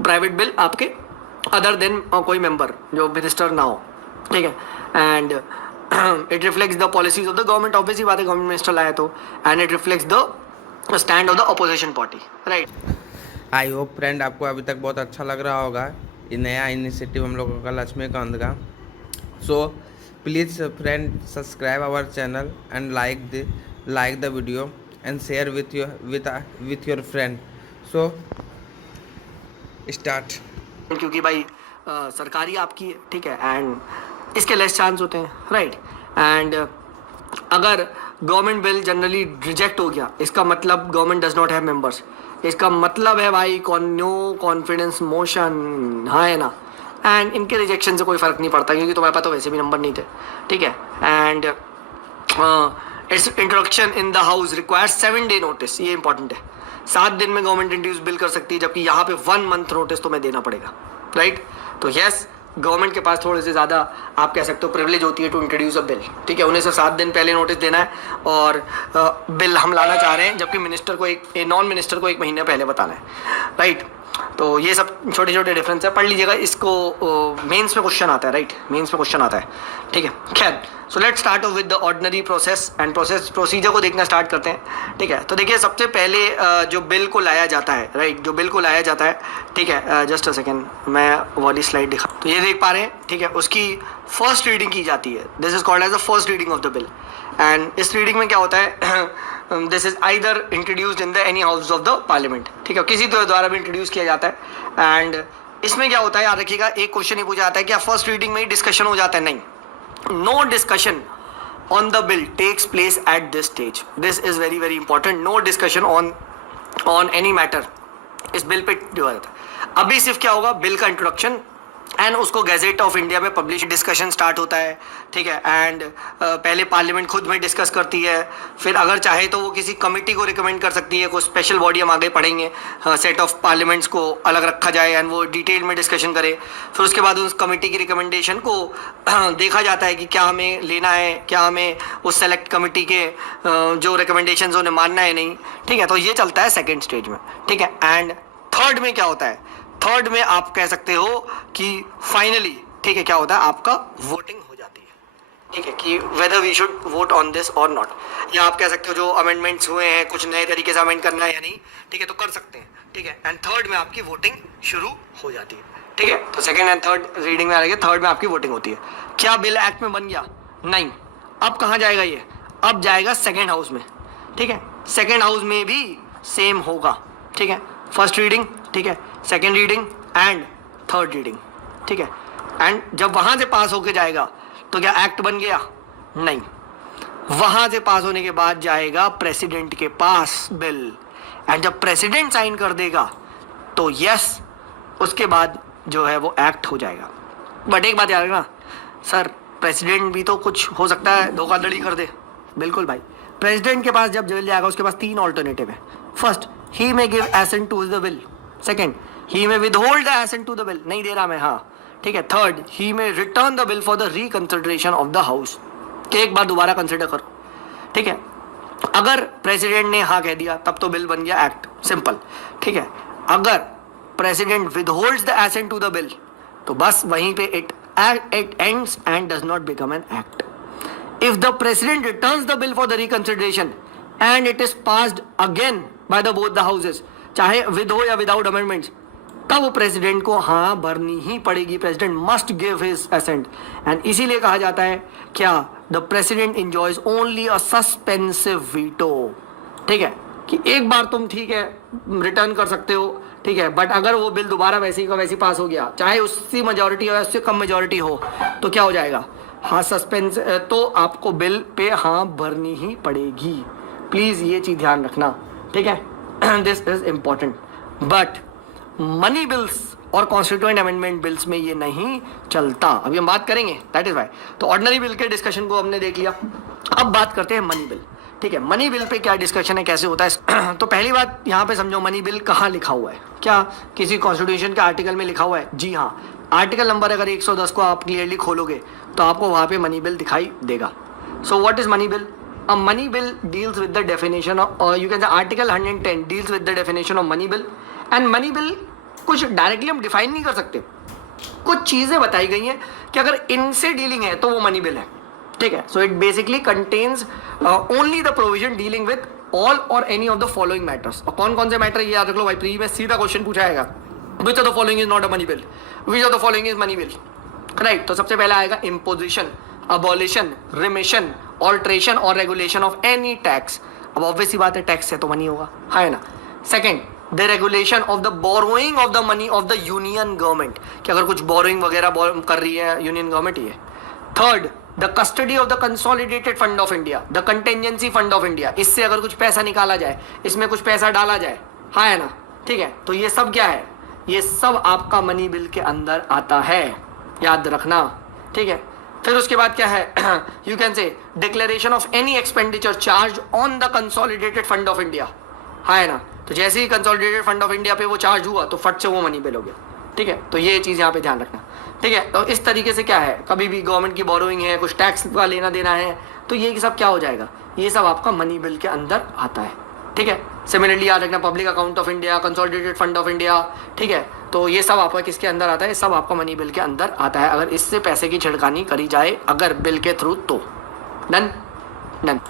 प्राइवेट बिल आपके अदर देन कोई मेंबर जो मिनिस्टर ना हो। ठीक है, and it reflects the policies of the government, obviously बात है, गवर्नमेंट मिनिस्टर लाया तो, and it reflects the stand of the opposition party, right. I hope friend आपको अभी तक बहुत अच्छा लग रहा होगा ये नया इनिशिएटिव हम लोगों का लक्ष्मीकांत का। So please friend subscribe our channel and like the video and share with your friend. So start. क्योंकि भाई सरकारी आपकी है, ठीक है, एंड इसके लेस चांस होते हैं, राइट। एंड अगर गवर्नमेंट बिल जनरली रिजेक्ट हो गया, इसका मतलब government does not have members, इसका मतलब है भाई नो कॉन्फिडेंस मोशन, हाँ है ना। एंड इनके रिजेक्शन से कोई फ़र्क नहीं पड़ता क्योंकि तुम्हारे पास तो वैसे भी नंबर नहीं थे। ठीक है, and it's introduction in the house requires 7 day notice, ये इंपॉर्टेंट है। 7 दिन में गवर्नमेंट इंट्रोड्यूस बिल कर सकती है, जबकि यहाँ पे 1 month नोटिस तुम्हें देना पड़ेगा, राइट। तो यस, गवर्नमेंट के पास थोड़े से ज़्यादा आप कह सकते हो प्रिविलेज होती है टू इंट्रोड्यूस अ बिल। ठीक है, उन्हें से 7 दिन पहले नोटिस देना है और बिल हम लाना चाह रहे हैं, जबकि मिनिस्टर को नॉन मिनिस्टर को 1 महीने पहले बताना है, राइट। तो ये सब छोटे छोटे डिफरेंस है, पढ़ लीजिएगा इसको, मेंस में क्वेश्चन आता है, राइट, मेंस में क्वेश्चन आता है। ठीक है, खैर, so let's start off with the ordinary process and procedure को देखना स्टार्ट करते हैं। ठीक है, तो देखिए सबसे पहले जो बिल को लाया जाता है, राइट, जो बिल को लाया जाता है, ठीक है, जस्ट अ सेकेंड, मैं वाली स्लाइड दिखा, तो ये देख पा रहे हैं, ठीक है, उसकी फर्स्ट रीडिंग की जाती है। This is called as the first reading of the bill. And इस रीडिंग में क्या होता है, this is either introduced in the any house of the parliament. ठीक है, किसी द्वारा भी इंट्रोड्यूस किया जाता है। एंड इसमें क्या होता है, याद रखिएगा, एक क्वेश्चन ही पूछा जाता है क्या फर्स्ट रीडिंग में ही डिस्कशन हो जाता है? नहीं, no discussion on the bill takes place at this stage. This is very very important. No discussion on any matter इस बिल पे जो है। अभी सिर्फ क्या होगा, बिल का इंट्रोडक्शन एंड उसको गैजेट ऑफ इंडिया में पब्लिश, डिस्कशन स्टार्ट होता है। ठीक है, एंड पहले पार्लियामेंट खुद में डिस्कस करती है, फिर अगर चाहे तो वो किसी कमेटी को रिकमेंड कर सकती है, कोई स्पेशल बॉडी हम आगे पढ़ेंगे, सेट ऑफ पार्लियामेंट्स को अलग रखा जाए एंड वो डिटेल में डिस्कशन करे। फिर उसके बाद उस कमेटी की रिकमेंडेशन को देखा जाता है कि क्या हमें लेना है, क्या हमें उस सेलेक्ट कमेटी के जो रिकमेंडेशन उन्हें मानना है नहीं। ठीक है, तो ये चलता है सेकेंड स्टेज में। ठीक है, एंड थर्ड में क्या होता है, थर्ड में आप कह सकते हो कि फाइनली, ठीक है, क्या होता है, आपका वोटिंग हो जाती है। ठीक है, कि whether we should vote on this और नॉट, या आप कह सकते हो जो अमेंडमेंट्स हुए हैं कुछ नए तरीके से अमेंड करना है या नहीं, ठीक है, तो कर सकते हैं। ठीक है, एंड थर्ड में आपकी वोटिंग शुरू हो जाती है। ठीक है, तो सेकेंड एंड थर्ड रीडिंग में आ रही है, थर्ड में आपकी वोटिंग होती है। क्या बिल एक्ट में बन गया? नहीं। अब कहाँ जाएगा ये? अब जाएगा सेकेंड हाउस में। ठीक है, सेकेंड हाउस में भी सेम होगा। ठीक है, फर्स्ट रीडिंग, ठीक है, second reading and third reading. ठीक है, एंड जब वहां से पास होके जाएगा तो क्या एक्ट बन गया? नहीं। वहां से पास होने के बाद जाएगा प्रेसिडेंट के पास बिल, एंड जब प्रेसिडेंट साइन कर देगा तो यस, उसके बाद जो है वो एक्ट हो जाएगा। बट एक बात याद रखना सर, प्रेसिडेंट भी तो कुछ हो सकता है धोखाधड़ी कर दे। बिल्कुल भाई, प्रेसिडेंट के पास जब बिल जाएगा उसके पास 3 ऑल्टरनेटिव है। First, he may give assent to the bill. Second, he may withhold the assent to the bill, नहीं दे रहा मैं, हाँ। ठीक है, third, he may return the bill for the reconsideration of the house, कि एक बार दोबारा कंसिडर करो। ठीक है, अगर प्रेसिडेंट ने हाँ कह दिया तब तो बिल बन गया एक्ट, सिंपल। ठीक है, अगर president withholds the assent to the bill तो बस वहीं पे it ends and does not become an act. If the president returns the bill for the reconsideration and it is passed again by the both the houses, चाहे with हो या without amendments, तब president को हाँ भरनी ही पड़ेगी। President must give his assent, and इसीलिए कहा जाता है क्या, the president enjoys only a suspensive veto. ठीक है, कि एक बार तुम ठीक है रिटर्न कर सकते हो, ठीक है, बट अगर वो बिल दोबारा वैसी का वैसी पास हो गया, चाहे उसकी मेजोरिटी हो या उससे कम मेजोरिटी हो, तो क्या हो जाएगा, हाँ सस्पेंस, तो आपको बिल पे हाँ भरनी ही पड़ेगी। प्लीज़ ये चीज़ ध्यान रखना। ठीक है, this is important. But money bills और कॉन्स्टिट्यूएंट अमेंडमेंट बिल्स में ये नहीं चलता। अभी हम बात करेंगे, दैट इज वाई। तो ऑर्डिनरी बिल के डिस्कशन को हमने देख लिया, अब बात करते हैं मनी बिल। ठीक है, मनी बिल पे क्या डिस्कशन है, कैसे होता है। तो पहली बात यहाँ पे समझो, मनी बिल कहाँ लिखा हुआ है, क्या किसी कॉन्स्टिट्यूशन के आर्टिकल में लिखा हुआ है? जी हाँ, आर्टिकल नंबर अगर 110 को आप क्लियरली खोलोगे तो आपको वहाँ पे मनी बिल दिखाई देगा। So what is money bill? A money bill deals with the definition of, or you can say Article 110 deals with the definition of money bill. And money bill कुछ directly हम define नहीं कर सकते, कुछ चीजें बताई गई हैं कि अगर इनसे डीलिंग है तो वो मनी बिल है। ठीक है, so it basically contains only the provision dealing with all or any of the following matters. और कौन कौन से मैटर ये याद रख लो भाई, प्री में सीधा क्वेश्चन पूछा जाएगा, विच of the following is not a money bill, which of the following is money bill, right. तो सबसे पहला आएगा इम्पोजिशन, अबॉलिशन, रिमिशन, ऑल्ट्रेशन और रेगुलेशन ऑफ एनी टैक्स। अब ऑब्वियस सी बात है, टैक्स है तो मनी होगा, है ना। Second, the regulation of the borrowing of the money of the union government, कि अगर कुछ बोरोइंग वगैरह कर रही है यूनियन गवर्नमेंट ही है। Third, the custody of the consolidated fund of India, the contingency fund of India, इससे अगर कुछ पैसा निकाला जाए, इसमें कुछ पैसा डाला जाए, हाँ है ना। ठीक है, तो ये सब क्या है, ये सब आपका मनी बिल के अंदर आता है, याद रखना। ठीक है, फिर उसके बाद क्या है, यू कैन से declaration of any expenditure charge on the consolidated fund of India, है ना। तो जैसे ही कंसोलिडेटेड फंड ऑफ इंडिया पे वो चार्ज हुआ तो फट से वो मनी बिल हो गया। ठीक है, तो ये चीज़ यहाँ पे ध्यान रखना। ठीक है, तो इस तरीके से क्या है, कभी भी गवर्नमेंट की बोरोइंग है, कुछ टैक्स का लेना देना है, तो ये सब क्या हो जाएगा, ये सब आपका मनी बिल के अंदर आता है। ठीक है, सिमिलरली याद रखना public account of India, consolidated fund of India, ठीक है, तो ये सब आपका किसके अंदर आता है, सब आपका मनी बिल के अंदर आता है, अगर इससे पैसे की छिड़कानी करी जाए अगर बिल के थ्रू तो। Done done.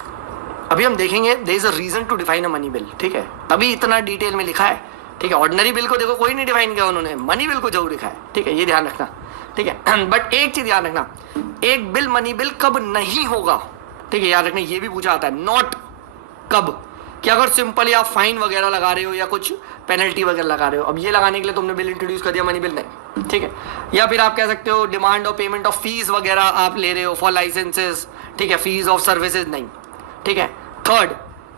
अभी हम देखेंगे there is a reason to define a money bill. ठीक है, तभी इतना डिटेल में लिखा है। ठीक है, ऑर्डिनरी बिल को देखो कोई नहीं डिफाइन किया उन्होंने, मनी बिल को जरूर लिखा है। ठीक है, ये ध्यान रखना। ठीक है, बट एक चीज याद रखना, एक बिल मनी बिल कब नहीं होगा, ठीक है, याद रखना, ये भी पूछा आता है, नॉट कब, कि अगर सिंपल या फाइन वगैरह लगा रहे हो या कुछ पेनल्टी वगैरह लगा रहे हो, अब ये लगाने के लिए तुमने बिल इंट्रोड्यूस कर दिया, मनी बिल नहीं। ठीक है, या फिर आप कह सकते हो डिमांड और पेमेंट ऑफ फीस वगैरह आप ले रहे हो फॉर लाइसेंसेज, ठीक है, फीस ऑफ सर्विसेज नहीं। ठीक है, third,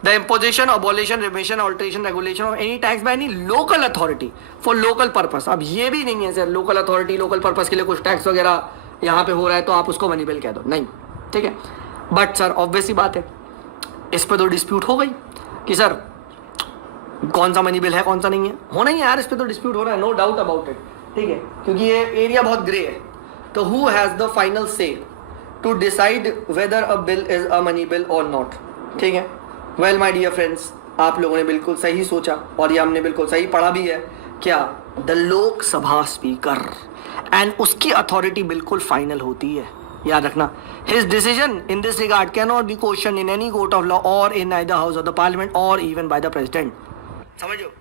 the imposition, abolition, remission, alteration, regulation of any tax by any local authority for local purpose. अब ये भी नहीं है sir, local authority local purpose के लिए कुछ टैक्स वगैरह यहाँ पे हो रहा है तो आप उसको मनी बिल कह दो, नहीं। ठीक है, बट सर ऑब्वियस ही बात है, इस पर तो डिस्प्यूट हो गई कि सर कौन सा मनी बिल है कौन सा नहीं है, होना ही है यार, इस पर तो डिस्प्यूट हो रहा है, नो डाउट अबाउट इट। ठीक है, क्योंकि ये एरिया बहुत ग्रे है। तो who has the final say to decide whether a bill is a money bill और नॉट। ठीक है, वेल माय डियर फ्रेंड्स, आप लोगों ने बिल्कुल सही सोचा और ये हमने बिल्कुल सही पढ़ा भी है, क्या, द लोकसभा स्पीकर, एंड उसकी अथॉरिटी बिल्कुल फाइनल होती है, याद रखना। His decision in this regard cannot be questioned in any court of law or in either house of the parliament or even by the president. समझो,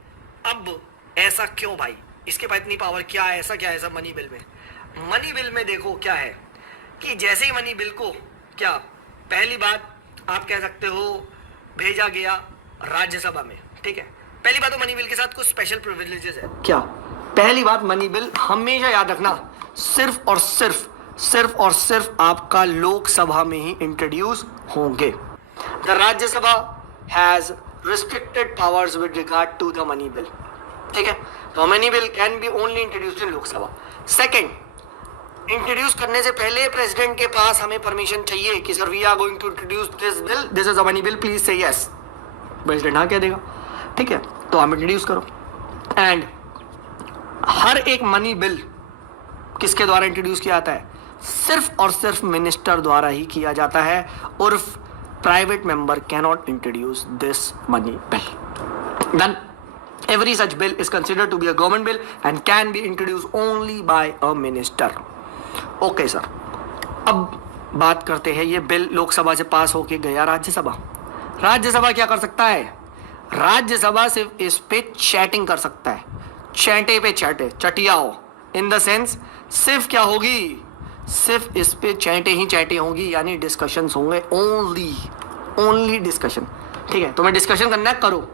अब ऐसा क्यों भाई, इसके पास इतनी पावर क्या है, ऐसा क्या है सब मनी बिल में? मनी बिल में देखो क्या है कि जैसे ही मनी बिल को क्या, पहली बात आप कह सकते हो भेजा गया राज्यसभा में। ठीक है, पहली बात तो मनी बिल के साथ कुछ स्पेशल प्रिविलेजेस है। क्या, पहली बात, मनी बिल हमेशा याद रखना सिर्फ और सिर्फ आपका लोकसभा में ही इंट्रोड्यूस होंगे। The Rajya Sabha has restricted powers with regard to the money bill. ठीक है, तो money bill can be only introduced in Lok Sabha. Second, introduce करने से पहले प्रेसिडेंट के पास हमें परमिशन चाहिए कि sir we are going to introduce this bill, this is a money bill, please say yes. President हाँ कह देगा, ठीक है, तो हम इंट्रोड्यूस करो। एंड हर एक मनी बिल किसके द्वारा इंट्रोड्यूस किया जाता है, सिर्फ और सिर्फ मिनिस्टर द्वारा ही किया जाता है, उर्फ private member cannot introduce this money bill. Done. Every such bill is considered to be a government bill and can be introduced only by a minister. Okay sir. अब बात करते हैं, ये बिल लोकसभा से पास होके गया राज्यसभा। राज्यसभा क्या कर सकता है, राज्यसभा सिर्फ इस पे चैटिंग कर सकता है, चैटे पे चैटे, चटियाओ, इन द सेंस सिर्फ क्या होगी, सिर्फ इस पे चैटे ही चैटे होंगी, यानी डिस्कशंस होंगे, ओनली डिस्कशन। ठीक है, तुम्हें डिस्कशन करना है, करो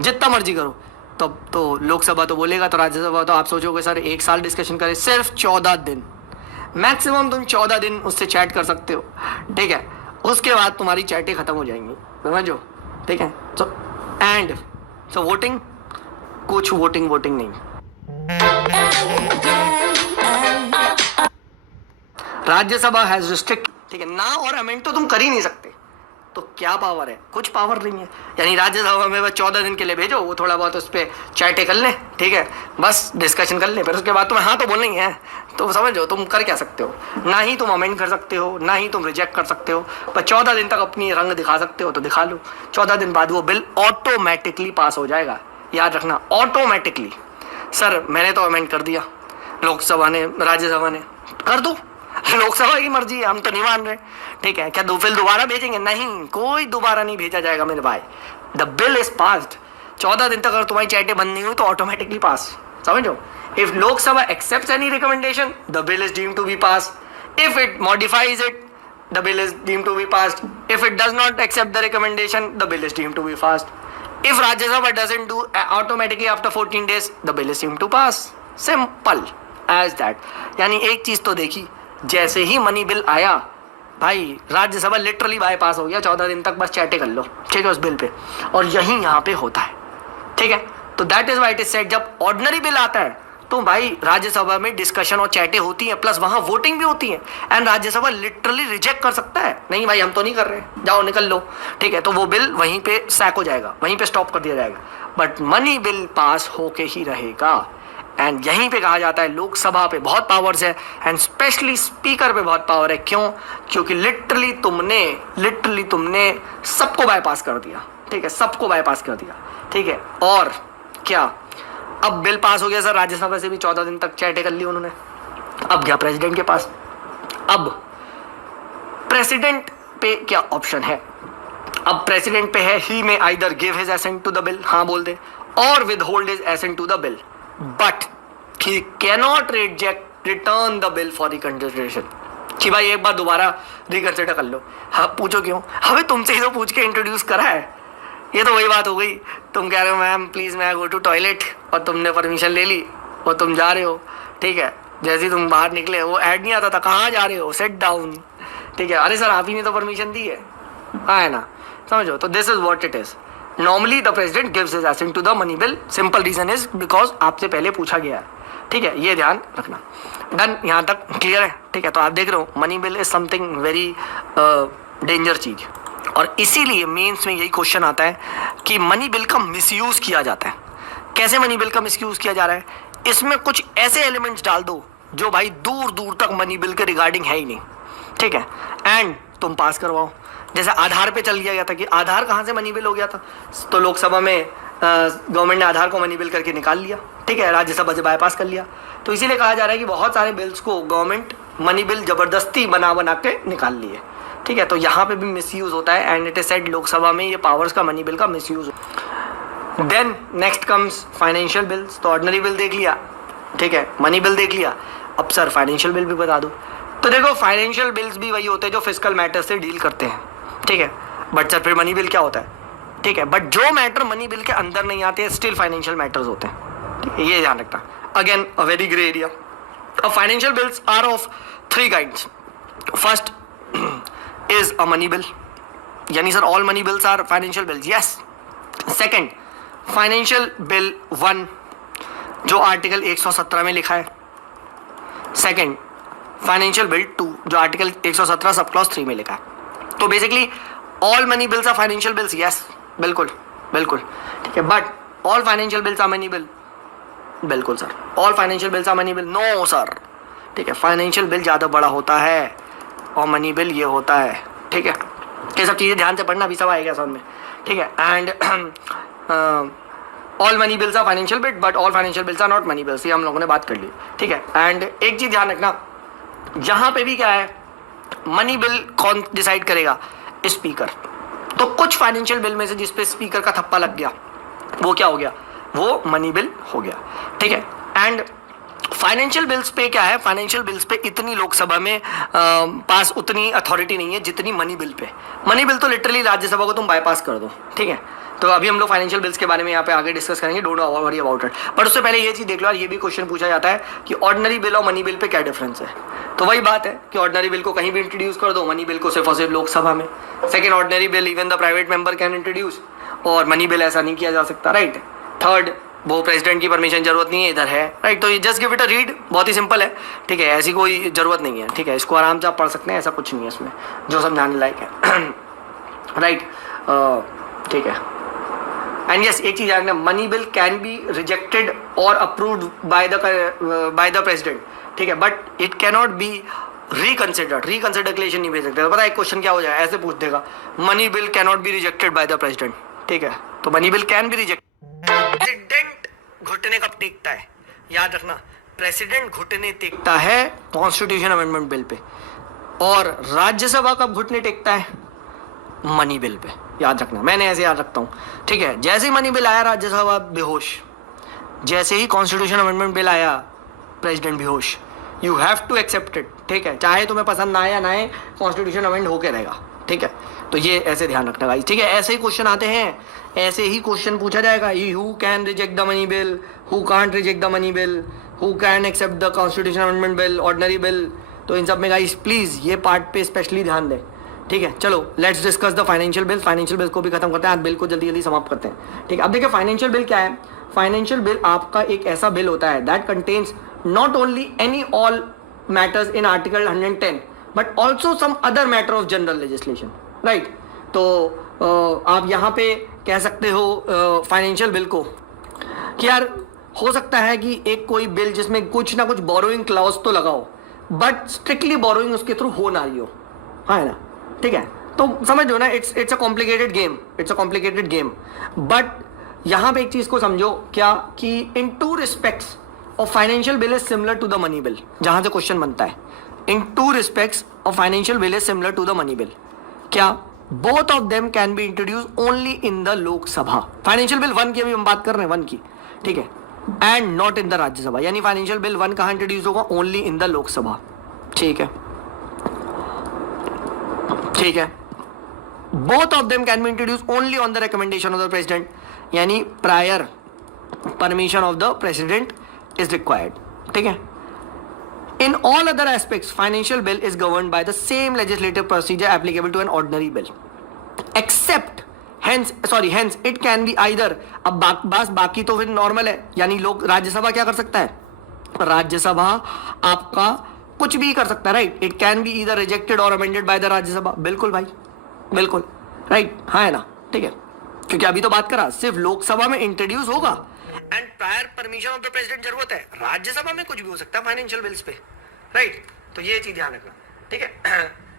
जितना मर्जी करो। तब तो लोकसभा तो बोलेगा, तो राज्यसभा तो आप सोचोगे सर एक साल डिस्कशन करें, सिर्फ 14 दिन मैक्सिमम, तुम 14 दिन उससे चैट कर सकते हो। ठीक है, उसके बाद तुम्हारी चैटें खत्म हो जाएंगी, समझो। ठीक है, सो वोटिंग, कुछ वोटिंग नहीं। राज्यसभा हैज रिस्ट्रिक्ट, ठीक है ना, और अमेंड तो तुम कर ही नहीं सकते, तो क्या पावर है? कुछ पावर नहीं है। यानी राज्यसभा में बस 14 दिन के लिए भेजो, वो थोड़ा बहुत उस पर चैटे कर लें, ठीक है, बस डिस्कशन कर लें, फिर उसके बाद तुम्हें हाँ तो बोलना ही है। तो समझो तुम कर क्या सकते हो, ना ही तुम अमेंड कर सकते हो, ना ही तुम रिजेक्ट कर सकते हो, पर 14 दिन तक अपनी रंग दिखा सकते हो तो दिखा लो। 14 दिन बाद वो बिल ऑटोमेटिकली पास हो जाएगा, याद रखना, ऑटोमेटिकली। सर मैंने तो अमेंड कर दिया, लोकसभा ने, राज्यसभा ने, कर दो, लोकसभा की मर्जी है, हम तो नहीं मान रहे, ठीक है। क्या फिर दोबारा भेजेंगे? नहीं, कोई दोबारा नहीं भेजा जाएगा मेरे भाई। The bill is passed. 14 दिन तक अगर तुम्हारी चैटें बंद नहीं हुई तो ऑटोमेटिकली पास, समझो। If Lok Sabha accepts any recommendation, the bill is deemed to be passed. If it modifies it, the bill is deemed to be passed. If it does not accept the recommendation, the bill is deemed to be passed. If Rajya Sabha doesn't do automatically after 14 days, the bill is deemed to pass. Simple as that. यानी एक चीज तो देखी, जैसे ही money bill आया भाई, Rajya Sabha literally bypass हो गया। 14 दिन तक बस चैटे कर लो, ठीक है, उस बिल पे, और यही यहाँ पे होता है, ठीक है। तो that is why it is said, जब ऑर्डिनरी बिल आता है तो भाई राज्यसभा में डिस्कशन और चैटें होती हैं, प्लस वहां वोटिंग भी होती है, एंड राज्यसभा लिटरली रिजेक्ट कर सकता है, नहीं भाई हम तो नहीं कर रहे, जाओ निकल लो, ठीक है। तो वो बिल वहीं पे सैक हो जाएगा, वहीं पे स्टॉप कर दिया जाएगा, बट मनी बिल पास होके ही रहेगा। एंड यहीं पे कहा जाता है लोकसभा पे बहुत पावर्स है, एंड स्पेशली स्पीकर पे बहुत पावर है। क्यों? क्योंकि लिटरली तुमने सबको बाईपास कर दिया, ठीक है, सबको बाईपास कर दिया, ठीक है। और क्या, अब बिल पास हो गया सर, राज्यसभा से भी 14 दिन तक चैटे कर ली उन्होंने, अब गया प्रेसिडेंट के पास। अब प्रेसिडेंट पे क्या ऑप्शन है? अब प्रेसिडेंट पे है, he may either give his assent to the bill, हाँ बोल दे, और withhold his assent to the bill, but he cannot return the bill for reconsideration, कि भाई एक बार दोबारा रिकंसिडर कर लो। हाँ पूछो क्यों? हमें तुमसे ही तो पूछ के इंट्रोड्यूस करा है। ये तो वही बात हो गई, तुम कह रहे हो मैम प्लीज मैं गो टू टॉयलेट, और तुमने परमिशन ले ली और तुम जा रहे हो, ठीक है। जैसे ही तुम बाहर निकले वो ऐड नहीं आता था, कहाँ जा रहे हो, सेट डाउन, ठीक है। अरे सर आप ही ने तो परमिशन दी है, हाँ है ना, समझो। तो this is what it is. Normally the president gives his assent to the money bill, simple reason is because आपसे पहले पूछा गया है, ठीक है, ये ध्यान रखना। डन, यहाँ तक क्लियर है, ठीक है। तो आप देख रहे हो money bill is something very danger चीज, और इसीलिए मेंस में यही क्वेश्चन आता है कि मनी बिल का मिसयूज किया जाता है। कैसे मनी बिल का मिसयूज किया जा रहा है? इसमें कुछ ऐसे एलिमेंट्स डाल दो जो भाई दूर दूर तक मनी बिल के रिगार्डिंग है ही नहीं, ठीक है, एंड तुम पास करवाओ। जैसे आधार पे चल गया था कि आधार कहाँ से मनी बिल हो गया था, तो लोकसभा में गवर्नमेंट ने आधार को मनी बिल करके निकाल लिया, ठीक है, राज्यसभा से बाईपास कर लिया। तो इसीलिए कहा जा रहा है कि बहुत सारे बिल्स को गवर्नमेंट मनी बिल जबरदस्ती बना के निकाल लिए, ठीक है। तो यहाँ पे भी मिसयूज होता है, and it is said Lok Sabha में ये पावर्स का मनी बिल का misuse. Then next comes financial bills. तो ऑर्डिनरी बिल देख लिया, ठीक है, मनी बिल देख लिया, अब सर फाइनेंशियल बिल भी बता दो। तो देखो फाइनेंशियल बिल्स भी वही होते हैं जो फिजिकल मैटर से डील करते हैं, ठीक है, बट सर फिर मनी बिल क्या होता है, ठीक है, बट जो मैटर मनी बिल के अंदर नहीं आते हैं स्टिल फाइनेंशियल मैटर्स होते हैं, ठीक है, ये ध्यान रखना। Again a very grey area. अब financial bills are of 3 kinds. First is a money bill, यानी sir all money bills are financial bills, yes. Second, financial bill 1 जो आर्टिकल 117 में लिखा है। सेकंड, फाइनेंशियल बिल 2 जो आर्टिकल 117 सब क्लॉज 3 में लिखा है। तो basically all money bills are financial bills, yes, बिल्कुल बिल्कुल, ठीक है, but all financial bills are money bill, बिल्कुल sir, all financial bills are money bill, no sir, ठीक है, फाइनेंशियल बिल ज़्यादा बड़ा होता है और मनी बिल ये होता है, ठीक है। ये सब चीज़ें ध्यान से पढ़ना, अभी सब आएगा समझ में, ठीक है। And all money bills are financial bill but all financial bills are not money bills, ये हम लोगों ने बात कर ली, ठीक है। एंड एक चीज़ ध्यान रखना, यहाँ पे भी क्या है, मनी बिल कौन डिसाइड करेगा? स्पीकर। तो कुछ फाइनेंशियल बिल में से जिस पे स्पीकर का थप्पा लग गया वो क्या हो गया, वो मनी बिल हो गया, ठीक है। एंड फाइनेंशियल बिल्स पे क्या है, फाइनेंशियल बिल्स पे इतनी लोकसभा में पास उतनी अथॉरिटी नहीं है जितनी मनी बिल पे। मनी बिल तो लिटरली राज्यसभा को तुम बाईपास कर दो, ठीक है। तो अभी हम लोग फाइनेंशियल बिल्स के बारे में यहाँ पे आगे डिस्कस करेंगे, don't worry about it. But उससे पहले ये चीज़ देख लो, ये भी क्वेश्चन पूछा जाता है कि ऑर्डिनरी बिल और मनी बिल पे क्या डिफरेंस है। तो वही बात है कि ऑर्डिनरी बिल को कहीं भी इंट्रोड्यूस कर दो, मनी बिल को सिर्फ और सिर्फ लोकसभा में। Second, ordinary bill even the private member can introduce, और मनी बिल ऐसा नहीं किया जा सकता, राइट। थर्ड, वो प्रेसिडेंट की परमिशन जरूरत नहीं है, इधर है, राइट। तो ये just give it a read, बहुत ही सिंपल है, ठीक है, ऐसी कोई ज़रूरत नहीं है, ठीक है, इसको आराम से आप पढ़ सकते हैं, ऐसा कुछ नहीं है इसमें जो समझाने लायक है, राइट, ठीक है। एंड यस, एक चीज़ याद रखना, money bill can be rejected और अप्रूव्ड बाय द प्रेसिडेंट, ठीक है, but it cannot be reconsideration नहीं भेज सकते। तो पता है एक क्वेश्चन क्या हो जाए, ऐसे पूछ देगा, money bill cannot be rejected by the president, ठीक है, तो money bill can be rejected. President घुटने कब टेकता है, याद रखना, प्रेसिडेंट घुटने टेकता है कॉन्स्टिट्यूशन अमेंडमेंट बिल पे, और राज्यसभा कब घुटने टेकता है, मनी बिल पे, याद रखना, मैंने ऐसे याद रखता हूँ, ठीक है। जैसे ही मनी बिल आया राज्यसभा बेहोश, जैसे ही कॉन्स्टिट्यूशन अमेंडमेंट बिल आया प्रेसिडेंट बेहोश, you have to accept it, ठीक है, चाहे तुम्हें पसंद ना आए या ना आए, कॉन्स्टिट्यूशन अमेंड होके रहेगा, ठीक है। तो ये ऐसे ध्यान रखना गाइस, ठीक है, ऐसे ही क्वेश्चन आते हैं, ऐसे ही क्वेश्चन पूछा जाएगा, who can reject the money bill, who can't reject the money bill, who can accept the constitution amendment bill, ordinary bill. तो इन सब में गाइस प्लीज ये पार्ट पे स्पेशली ध्यान दें, ठीक है। चलो let's discuss the financial bill. Financial bill को भी खत्म करते हैं, आज बिल को जल्दी जल्दी समाप्त करते हैं, ठीक है। अब देखिए फाइनेंशियल बिल क्या है। फाइनेंशियल बिल आपका एक ऐसा बिल होता है that contains not only any all matters in article 110 but also some other matter of general legislation, right. तो आप यहाँ पे कह सकते हो फाइनेंशियल बिल को कि यार हो सकता है कि एक कोई बिल जिसमें कुछ ना कुछ बोरोइंग क्लॉज तो लगाओ, बट स्ट्रिक्टली बोरोइंग उसके थ्रू हो ना रही हो, हाँ है ना, ठीक है। तो समझ लो ना, it's a complicated game, it's a complicated game, but यहाँ पे एक चीज को समझो क्या, कि in two respects of financial bill is similar to the money bill, जहां से क्वेश्चन बनता है, in two respects of financial bill is similar to the money bill, क्या both of them can be introduce only in the Lok Sabha. Financial bill 1 की अभी हम बात कर रहे हैं, 1 की, ठीक है, and not in the Rajya Sabha, यानी फाइनेंशियल बिल 1 कहां इंट्रोड्यूस होगा, ओनली इन द लोकसभा, ठीक है, ठीक है। Both of them can be introduce only on the recommendation of the president, यानी prior permission of the president is required, ठीक है। In all other aspects, financial bill is governed by the same legislative procedure applicable to an ordinary bill, except hence it can be either, अब बस बाकी तो फिर normal है, यानी लोग राज्यसभा क्या कर सकता है, राज्यसभा आपका कुछ भी कर सकता है, right. It can be either rejected और अमेंडेड बाय द राज्यसभा, बिल्कुल भाई, बिल्कुल, राइट, हाँ है ना, ठीक है, क्योंकि अभी तो बात करा सिर्फ लोकसभा में इंट्रोड्यूस होगा and prior permission of the president जरूरत है, राज्यसभा में कुछ भी हो सकता है फाइनेंशियल बिल्स पे, राइट। तो ये चीज ध्यान रखना, ठीक है।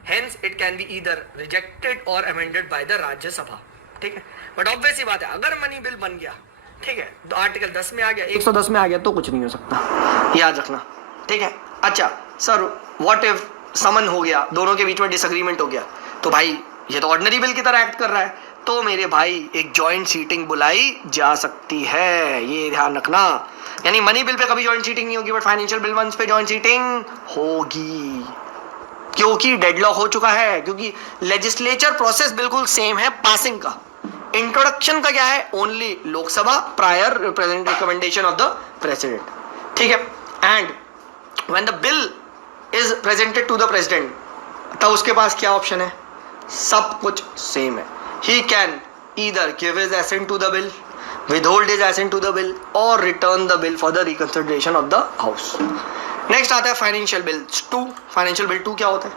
Hence it can be either rejected और अमेंडेड बाय द राज्यसभा, ठीक है। बट ऑब्वियस ही बात है, अगर मनी बिल बन गया, ठीक है, तो आर्टिकल 10 में आ गया, 110 में आ गया, तो कुछ नहीं हो सकता, याद रखना, ठीक है। अच्छा सर, व्हाट इफ समन हो गया, दोनों के बीच में डिसएग्रीमेंट हो गया, तो भाई ये तो ऑर्डिनरी बिल की तरह एक्ट कर रहा है, तो मेरे भाई एक जॉइंट सीटिंग बुलाई जा सकती है, ये ध्यान रखना। यानी मनी बिल पे कभी जॉइंट सीटिंग नहीं होगी, बट फाइनेंशियल बिल वंस पे जॉइंट सीटिंग होगी, क्योंकि डेडलॉक हो चुका है, क्योंकि लेजिस्लेचर प्रोसेस बिल्कुल सेम है पासिंग का। इंट्रोडक्शन का क्या है, only Lok Sabha prior recommendation of the president, ठीक है। And when the bill is presented to the president, तब उसके पास क्या ऑप्शन है, सब कुछ सेम है। He can either give his assent to the bill, withhold his assent to the bill, or return the bill for the reconsideration of the house. Next आता है financial bill 2। Financial bill 2 क्या होता है,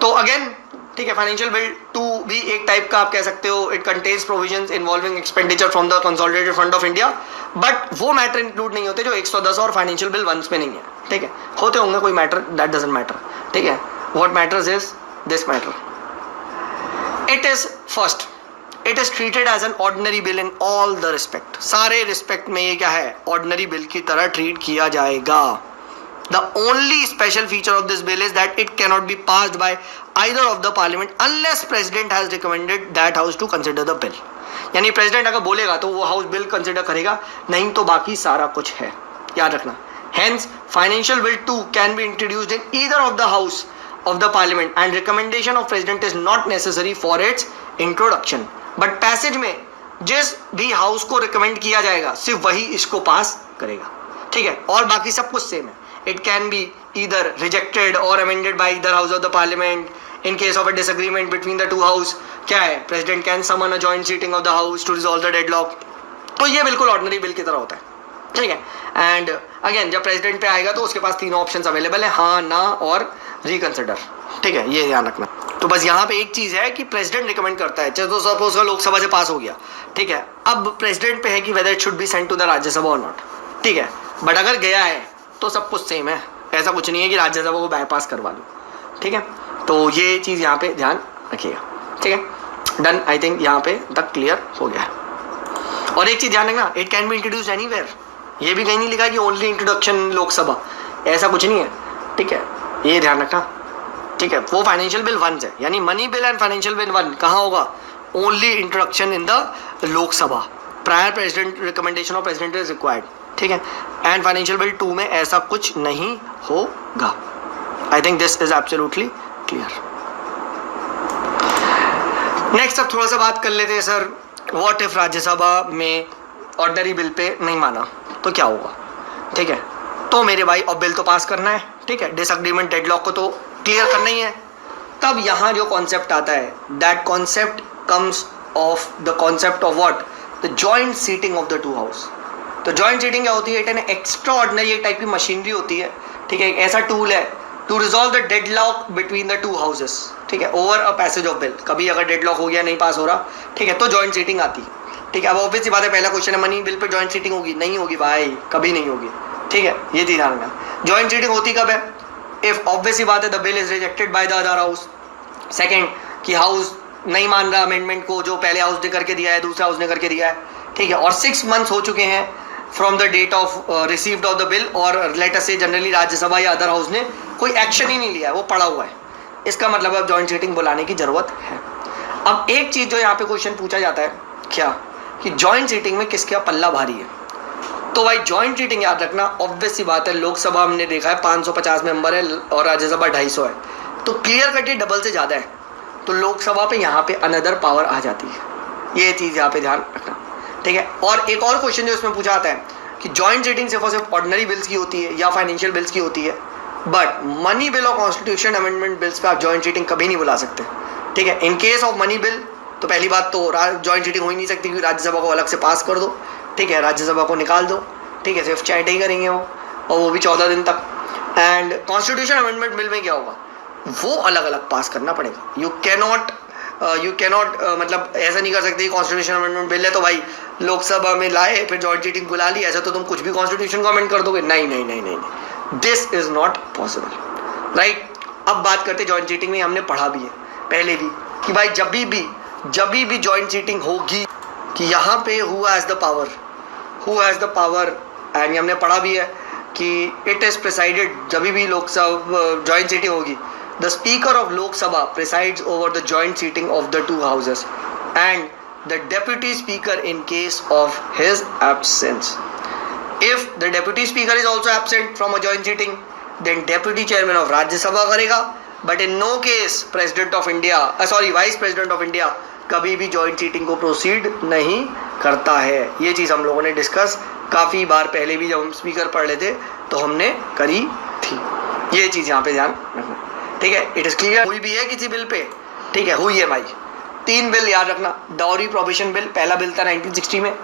तो again ठीक है, financial bill 2 भी एक टाइप का आप कह सकते हो, it contains provisions involving expenditure from the consolidated fund of India, but वो मैटर इंक्लूड नहीं होते जो 110 और फाइनेंशियल बिल 1 में नहीं है, ठीक है। होते होंगे कोई मैटर, दैट डजंट मैटर, ठीक है। What matters is this matter, it is first, it is treated as an ordinary bill in all the respect, सारे रिस्पेक्ट में ये क्या है, ऑर्डिनरी बिल की तरह ट्रीट किया जाएगा। The only special feature of this bill is that it cannot be passed by either of the parliament unless president has recommended that house to consider the bill. यानी president अगर बोलेगा तो वो house bill consider करेगा, नहीं तो बाकी सारा कुछ है, याद रखना। Hence, financial bill 2 can be introduced in either of the house of the parliament and recommendation of president is not necessary for its introduction. But passage में जिस भी हाउस को रिकमेंड किया जाएगा सिर्फ वही इसको पास करेगा, ठीक है, और बाकी सब कुछ सेम है। It can be either rejected or amended by either house of the parliament. In case of a disagreement between the two house, क्या है, president can summon a joint sitting of the house to resolve the deadlock. तो ये बिल्कुल ordinary bill की तरह होता है, ठीक है। एंड अगेन जब प्रेसिडेंट पे आएगा तो उसके पास तीनों ऑप्शंस अवेलेबल है, हाँ, ना और रिकंसिडर। ठीक है, ये ध्यान रखना। तो बस यहाँ पे एक चीज है कि प्रेसिडेंट रिकमेंड करता है, चलो सपोज का लोकसभा से पास हो गया, ठीक है, अब प्रेसिडेंट पे है कि whether it should be sent to the Rajya Sabha और नॉट। ठीक है, बट अगर गया है तो सब कुछ सेम है, ऐसा कुछ नहीं है कि राज्यसभा को बाईपास करवा दो। ठीक है, तो ये चीज यहाँ पे ध्यान रखिएगा। ठीक है, डन। आई थिंक यहाँ पे तक क्लियर हो गया है। और एक चीज ध्यान रखना, it can be introduce anywhere. ये भी कहीं नहीं लिखा कि ओनली इंट्रोडक्शन लोकसभा, ऐसा कुछ नहीं है। ठीक है, ये ध्यान रखना। ठीक है, वो फाइनेंशियल बिल 1 है, यानी money bill and financial bill 1 कहाँ होगा? Only introduction in the Lok Sabha, prior president recommendation of president is required. ठीक है, एंड फाइनेंशियल बिल 2 में ऐसा कुछ नहीं होगा। आई think this is absolutely clear. Next अब थोड़ा सा बात कर लेते हैं सर, व्हाट इफ राज्यसभा में ऑर्डनरी बिल पे नहीं माना तो क्या होगा? ठीक है, तो मेरे भाई अब बिल तो पास करना है। ठीक है, डिसएग्रीमेंट डेडलॉक को तो क्लियर करना ही है। तब यहाँ जो कॉन्सेप्ट आता है, that concept comes of the concept of what? The joint sitting of the two house. तो जॉइंट सीटिंग क्या होती है? इट एन एक्स्ट्रा ऑर्डिनरी एक टाइप की मशीनरी होती है। ठीक है, एक ऐसा टूल है to resolve the deadlock between the two houses. ठीक है, over a passage of bill. कभी अगर डेडलॉक हो गया, नहीं पास हो रहा, ठीक है, तो जॉइंट सीटिंग आती है। ठीक है, अब ऑब्वियस सी बात है, पहला क्वेश्चन है मनी बिल पे जॉइंट सीटिंग होगी? नहीं होगी भाई, कभी नहीं होगी। ठीक है, ये चीज ध्यान रखना। जॉइंट सीटिंग होती कब है? इफ ऑब्वियस सी बात है the bill is rejected by the other house. Second, कि हाउस नहीं मान रहा अमेंडमेंट को, जो पहले हाउस ने करके दिया है, दूसरा हाउस ने करके दिया है। ठीक है, और 6 मंथ्स हो चुके हैं from the date of received of the bill, और let us say generally Rajya Sabha या अदर हाउस ने कोई एक्शन ही नहीं लिया है, वो पड़ा हुआ है। इसका मतलब अब जॉइंट सीटिंग बुलाने की जरूरत है। अब एक चीज जो यहाँ पे क्वेश्चन पूछा जाता है, क्या कि जॉइंट सीटिंग में किसका पल्ला भारी है? तो भाई जॉइंट सीटिंग याद रखना, ऑब्वियस सी बात है, लोकसभा हमने देखा है 550 मेंबर है और राज्यसभा 250 है, तो क्लियर कट डबल से ज़्यादा है। तो लोकसभा पे यहाँ पे अनदर पावर आ जाती है, ये चीज़ यहाँ पे ध्यान रखना। ठीक है, और एक और क्वेश्चन जो इसमें पूछा आता है कि जॉइंट सीटिंग सिर्फ और सिर्फ ऑर्डिनरी बिल्स की होती है या फाइनेंशियल बिल्स की होती है, बट मनी बिल और कॉन्स्टिट्यूशन अमेंडमेंट बिल्स पे आप जॉइंट सीटिंग कभी नहीं बुला सकते। ठीक है, इन केस ऑफ मनी बिल तो पहली बात तो जॉइंट सीटिंग हो ही नहीं सकती, क्योंकि राज्यसभा को अलग से पास कर दो। ठीक है, राज्यसभा को निकाल दो। ठीक है, सिर्फ चैट ही करेंगे वो, और वो भी 14 दिन तक। एंड कॉन्स्टिट्यूशन अमेंडमेंट बिल में क्या होगा? वो अलग अलग पास करना पड़ेगा। यू कैनॉट मतलब ऐसा नहीं कर सकते कॉन्स्टिट्यूशन अमेंडमेंट बिल है तो भाई लोकसभा में लाए फिर जॉइंट सीटिंग बुला ली, ऐसा तो तुम कुछ भी कॉन्स्टिट्यूशन को अमेंड कर दोगे? नहीं नहीं नहीं नहीं, this is not possible. Right, अब बात करते जॉइंट सीटिंग में, हमने पढ़ा भी है पहले भी कि भाई जब भी जॉइंट सीटिंग होगी कि यहाँ पे who has the power, and हमने पढ़ा भी है कि इट इज प्रिसाइडेड, जब भी लोकसभा जॉइंट सीटिंग होगी, the speaker of Lok Sabha presides over the joint sitting of the two houses and the deputy speaker in case of his absence. If the deputy speaker is also absent from a joint sitting, then deputy chairman of Rajya Sabha करेगा, but in no case president of India, vice president of India कभी भी joint sitting को proceed नहीं करता है। ये चीज़ हम लोगों ने डिस्कस काफ़ी बार पहले भी जब हम स्पीकर पढ़ लेते तो हमने करी थी। ये चीज़ यहाँ पे ध्यान रखना। ठीक है, इट इज़ क्लियर। हुई भी है किसी बिल पे? ठीक है, हुई है भाई। 3 बिल याद रखना, डाउरी प्रोविशन बिल, पहला बिल था 1960 में,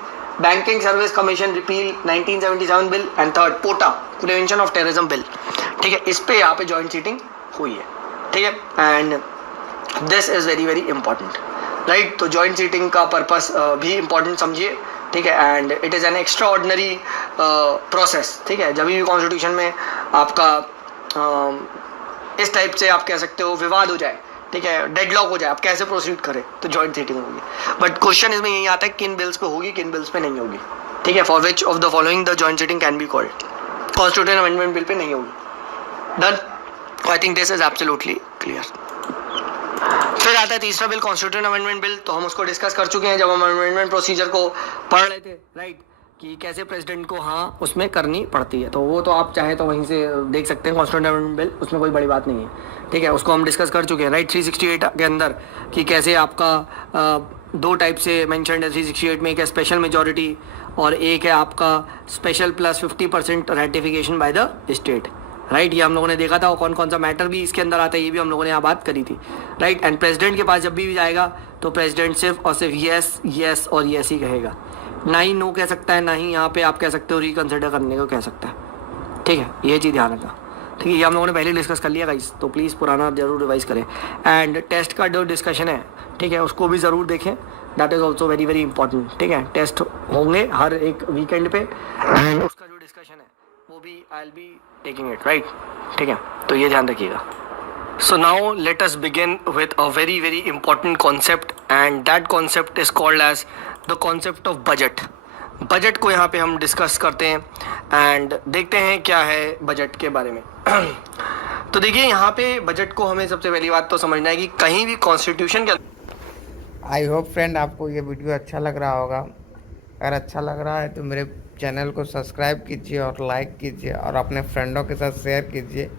banking service commission repeal 1977 bill, and third POTA prevention of terrorism bill. ठीक है, इस पे यहाँ पे जॉइंट सीटिंग हुई है। ठीक है, and this is very very important. Right, तो जॉइंट सीटिंग का पर्पस भी इंपॉर्टेंट समझिए। ठीक है, and it is an extra ordinary process. ठीक है, जब भी कॉन्स्टिट्यूशन में आपका इस टाइप से आप कह सकते हो विवाद हो जाए, ठीक है, डेडलॉक हो जाए, आप कैसे प्रोसीड करें, तो जॉइंट सीटिंग होगी। बट क्वेश्चन इसमें यही आता है किन बिल्स पे होगी, किन बिल्स पे नहीं होगी। ठीक है, for which of the following the joint sitting can be called? Constitution amendment bill पे नहीं होगी। Done, I think this is absolutely clear. फिर आता है तीसरा बिल, कॉन्स्टिट्यूशन अमेंडमेंट बिल। तो हम उसको डिस्कस कर चुके हैं जब हम अमेंडमेंट प्रोसीजर को पढ़ रहे थे। राइट, कि कैसे प्रेसिडेंट को हाँ उसमें करनी पड़ती है, तो वो तो आप चाहे तो वहीं से देख सकते हैं कॉन्स्टिट्यूशन अमेंडमेंट बिल, उसमें कोई बड़ी बात नहीं है। ठीक है, उसको हम डिस्कस कर चुके हैं। राइट, 368 के अंदर कि कैसे आपका 2 टाइप से मेंशन्ड है 368 में, एक है स्पेशल मेजॉरिटी और एक है आपका special plus 50% ratification by the state. Right, ये हम लोगों ने देखा था, और कौन कौन सा मैटर भी इसके अंदर आता है ये भी हम लोगों ने यहाँ बात करी थी। राइट, एंड प्रेसिडेंट के पास जब भी जाएगा तो प्रेसिडेंट सिर्फ और सिर्फ येस येस और येस ही कहेगा। ना ही नो कह सकता है, ना ही यहाँ पे आप कह सकते हो रिकन्सिडर करने को कह सकता है। ठीक है, ये चीज़ ध्यान रखना। ठीक है, ये हम लोगों ने पहले डिस्कस कर लिया गाइस, तो प्लीज़ पुराना जरूर रिवाइज करें। एंड टेस्ट का जो डिस्कशन है, ठीक है, उसको भी ज़रूर देखें, that is also very very important. ठीक है, टेस्ट होंगे हर एक वीकेंड पे एंड उसका जो डिस्कशन है वो भी I will be taking it, right. ठीक है, तो ये ध्यान रखिएगा। So now let us begin with a very very important concept, and that concept is called as the concept of budget. Budget को यहाँ पे हम डिस्कस करते हैं एंड देखते हैं क्या है बजट के बारे में। तो देखिए, यहाँ पे बजट को हमें सबसे पहली बात तो समझना है कि कहीं भी कॉन्स्टिट्यूशन के आई होप फ्रेंड आपको ये वीडियो अच्छा लग रहा होगा। अगर अच्छा लग रहा है तो मेरे चैनल को सब्सक्राइब कीजिए और लाइक कीजिए और अपने फ्रेंडों के साथ शेयर कीजिए।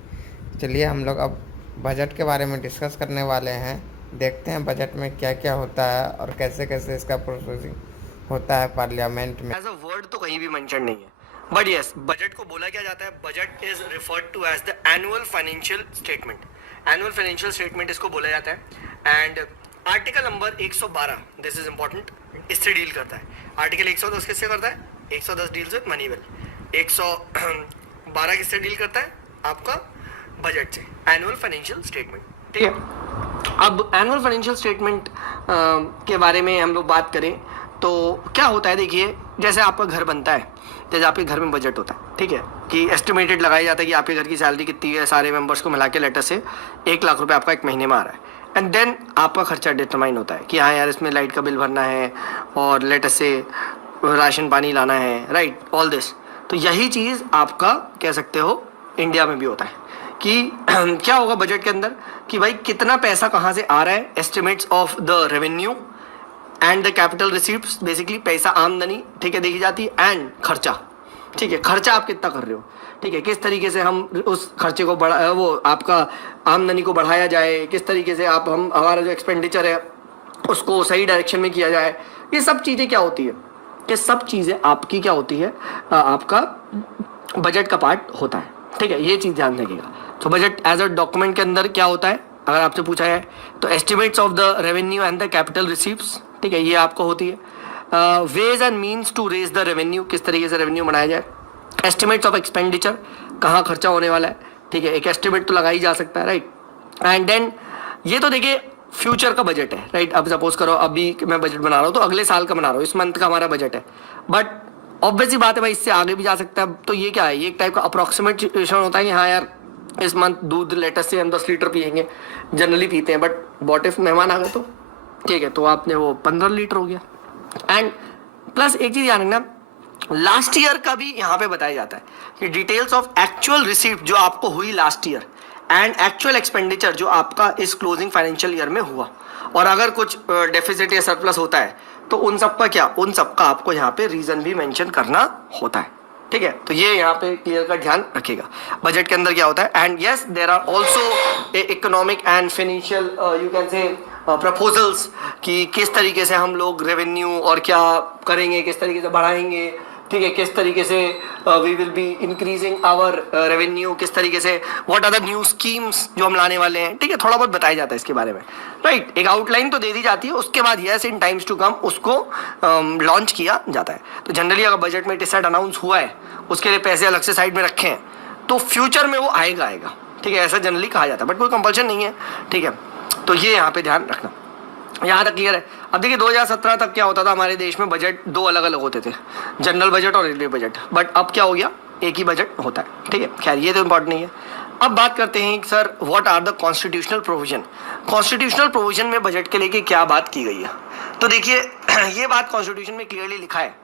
चलिए हम लोग अब बजट के बारे में डिस्कस करने वाले हैं। देखते हैं बजट में क्या क्या होता है और कैसे कैसे इसका प्रोसेसिंग होता है पार्लियामेंट में। एज अ वर्ड तो कहीं भी मेंशन नहीं है, बट यस, बजट को बोला क्या जाता है, budget is referred to as the annual financial statement. Annual financial statement इसको बोला जाता है। And article number 112, this is important, इससे डील करता है। आर्टिकल 110 किससे करता है? 110 डील्स विद मनी वेल। 112 किससे डील करता है? आपका बजट से, एनुअल फाइनेंशियल स्टेटमेंट। ठीक है, अब एनुअल फाइनेंशियल स्टेटमेंट के बारे में हम लोग बात करें तो क्या होता है, देखिए, जैसे आपका घर बनता है, जैसे आपके घर में बजट होता है, ठीक है, कि एस्टिमेटेड लगाया जाता है कि आपके घर की सैलरी कितनी है, सारे मेंबर्स को मिला के लेटर से 1 लाख रुपए आपका एक महीने में आ रहा है। एंड देन आपका खर्चा डिटरमाइन होता है कि हाँ यार, इसमें लाइट का बिल भरना है और लेटर से राशन पानी लाना है, राइट, ऑल दिस। तो यही चीज़ आपका कह सकते हो इंडिया में भी होता है कि क्या होगा बजट के अंदर कि भाई कितना पैसा कहाँ से आ रहा है, estimates of the revenue and the capital receipts, basically पैसा आमदनी, ठीक है, देखी जाती है, एंड खर्चा। ठीक है, खर्चा आप कितना कर रहे हो, ठीक है, किस तरीके से हम उस खर्चे को बढ़ा, वो आपका आमदनी को बढ़ाया जाए, किस तरीके से आप हम हमारा जो एक्सपेंडिचर है उसको सही डायरेक्शन में किया जाए। ये सब चीज़ें क्या होती है, ये सब चीज़ें आपकी क्या होती है, आपका बजट का पार्ट होता है। ठीक है, ये चीज़ ध्यान रखिएगा। तो बजट एज अ डॉक्यूमेंट के अंदर क्या होता है, अगर आपसे पूछा है तो estimates of the revenue and the capital receipts, ठीक है, ये आपको होती है। Ways and means to raise the revenue, किस तरीके से रेवेन्यू बनाया जाए। एस्टिमेट्स ऑफ एक्सपेंडिचर, कहाँ खर्चा होने वाला है, ठीक है, एक एस्टिमेट तो लगा ही जा सकता है, राइट। एंड देन ये तो देखिए फ्यूचर का बजट है, राइट। अब सपोज करो अभी मैं बजट बना रहा हूँ तो अगले साल का बना रहा हूँ, इस मंथ का हमारा बजट है, बट ऑब्वियस ही बात है भाई, इससे आगे भी जा सकता है। तो ये क्या है, ये एक टाइप का अप्रोक्सीमेशन होता है कि हाँ यार, इस मंथ दूध लेटर से हम 10 लीटर पियेंगे, जनरली पीते हैं, बट वॉट इफ मेहमान आ गए तो, ठीक है, तो आपने वो 15 लीटर हो गया। एंड प्लस एक चीज़ ध्यान रखना, लास्ट ईयर का भी यहाँ पे बताया जाता है कि डिटेल्स ऑफ एक्चुअल रिसीप्ट जो आपको हुई last year and actual expenditure जो आपका इस क्लोजिंग फाइनेंशियल ईयर में हुआ, और अगर कुछ डेफिसिट या सरप्लस होता है तो उन सब का क्या, उन सब का आपको यहाँ पे रीजन भी मेंशन करना होता है। ठीक है, तो ये यहाँ पे क्लियर का ध्यान रखिएगा बजट के अंदर क्या होता है। And yes, there are also economic and financial you can say proposals कि किस तरीके से हम लोग रेवेन्यू और क्या करेंगे, किस तरीके से बढ़ाएंगे, ठीक है, किस तरीके से we will be increasing our revenue, किस तरीके से what are the new schemes जो हम लाने वाले हैं, ठीक है, थोड़ा बहुत बताया जाता है इसके बारे में, राइट। एक आउटलाइन तो दे दी जाती है, उसके बाद yes in times to come उसको लॉन्च किया जाता है। तो जनरली अगर बजट में डिसाइड अनाउंस हुआ है, उसके लिए पैसे अलग से साइड में रखे हैं, तो फ्यूचर में वो आएगा, ठीक है, ऐसा जनरली कहा जाता है, बट कोई कंपल्शन नहीं है, ठीक है। तो ये यहाँ पे ध्यान रखना, यहाँ तक क्लियर है। अब देखिए 2017 तक क्या होता था, हमारे देश में बजट 2 अलग अलग होते थे, जनरल बजट और रेलवे बजट, बट अब क्या हो गया, एक ही बजट होता है, ठीक है। खैर ये तो इम्पोर्टेंट नहीं है। अब बात करते हैं sir, what are the constitutional provision. Constitutional provision में बजट के लेके क्या बात की गई है, तो देखिए ये बात कॉन्स्टिट्यूशन में क्लियरली लिखा है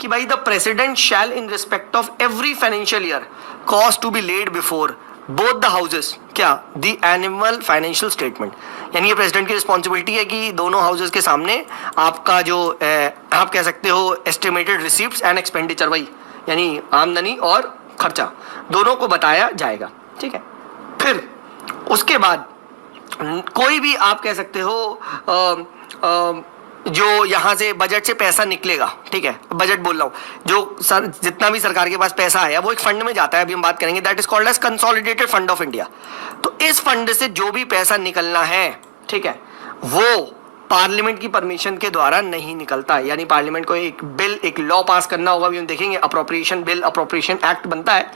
कि भाई the president shall in respect of every financial year cause to be laid before both the houses क्या द एनुअल फाइनेंशियल स्टेटमेंट, यानी ये प्रेसिडेंट की रिस्पॉन्सिबिलिटी है कि दोनों हाउसेस के सामने आपका जो आप कह सकते हो एस्टिमेटेड रिसीप्ट्स एंड एक्सपेंडिचर, वही यानी आमदनी और खर्चा दोनों को बताया जाएगा, ठीक है। फिर उसके बाद कोई भी आप कह सकते हो जो यहाँ से बजट से पैसा निकलेगा, ठीक है, बजट बोल रहा हूँ, जो सर जितना भी सरकार के पास पैसा आया वो एक फंड में जाता है, अभी हम बात करेंगे, that is called as consolidated fund of India. तो इस फंड से जो भी पैसा निकलना है, ठीक है, वो पार्लियामेंट की परमिशन के द्वारा नहीं निकलता। यानी पार्लियामेंट को एक बिल, एक लॉ पास करना होगा, अभी हम देखेंगे अप्रोप्रिएशन बिल, अप्रोप्रिएशन एक्ट बनता है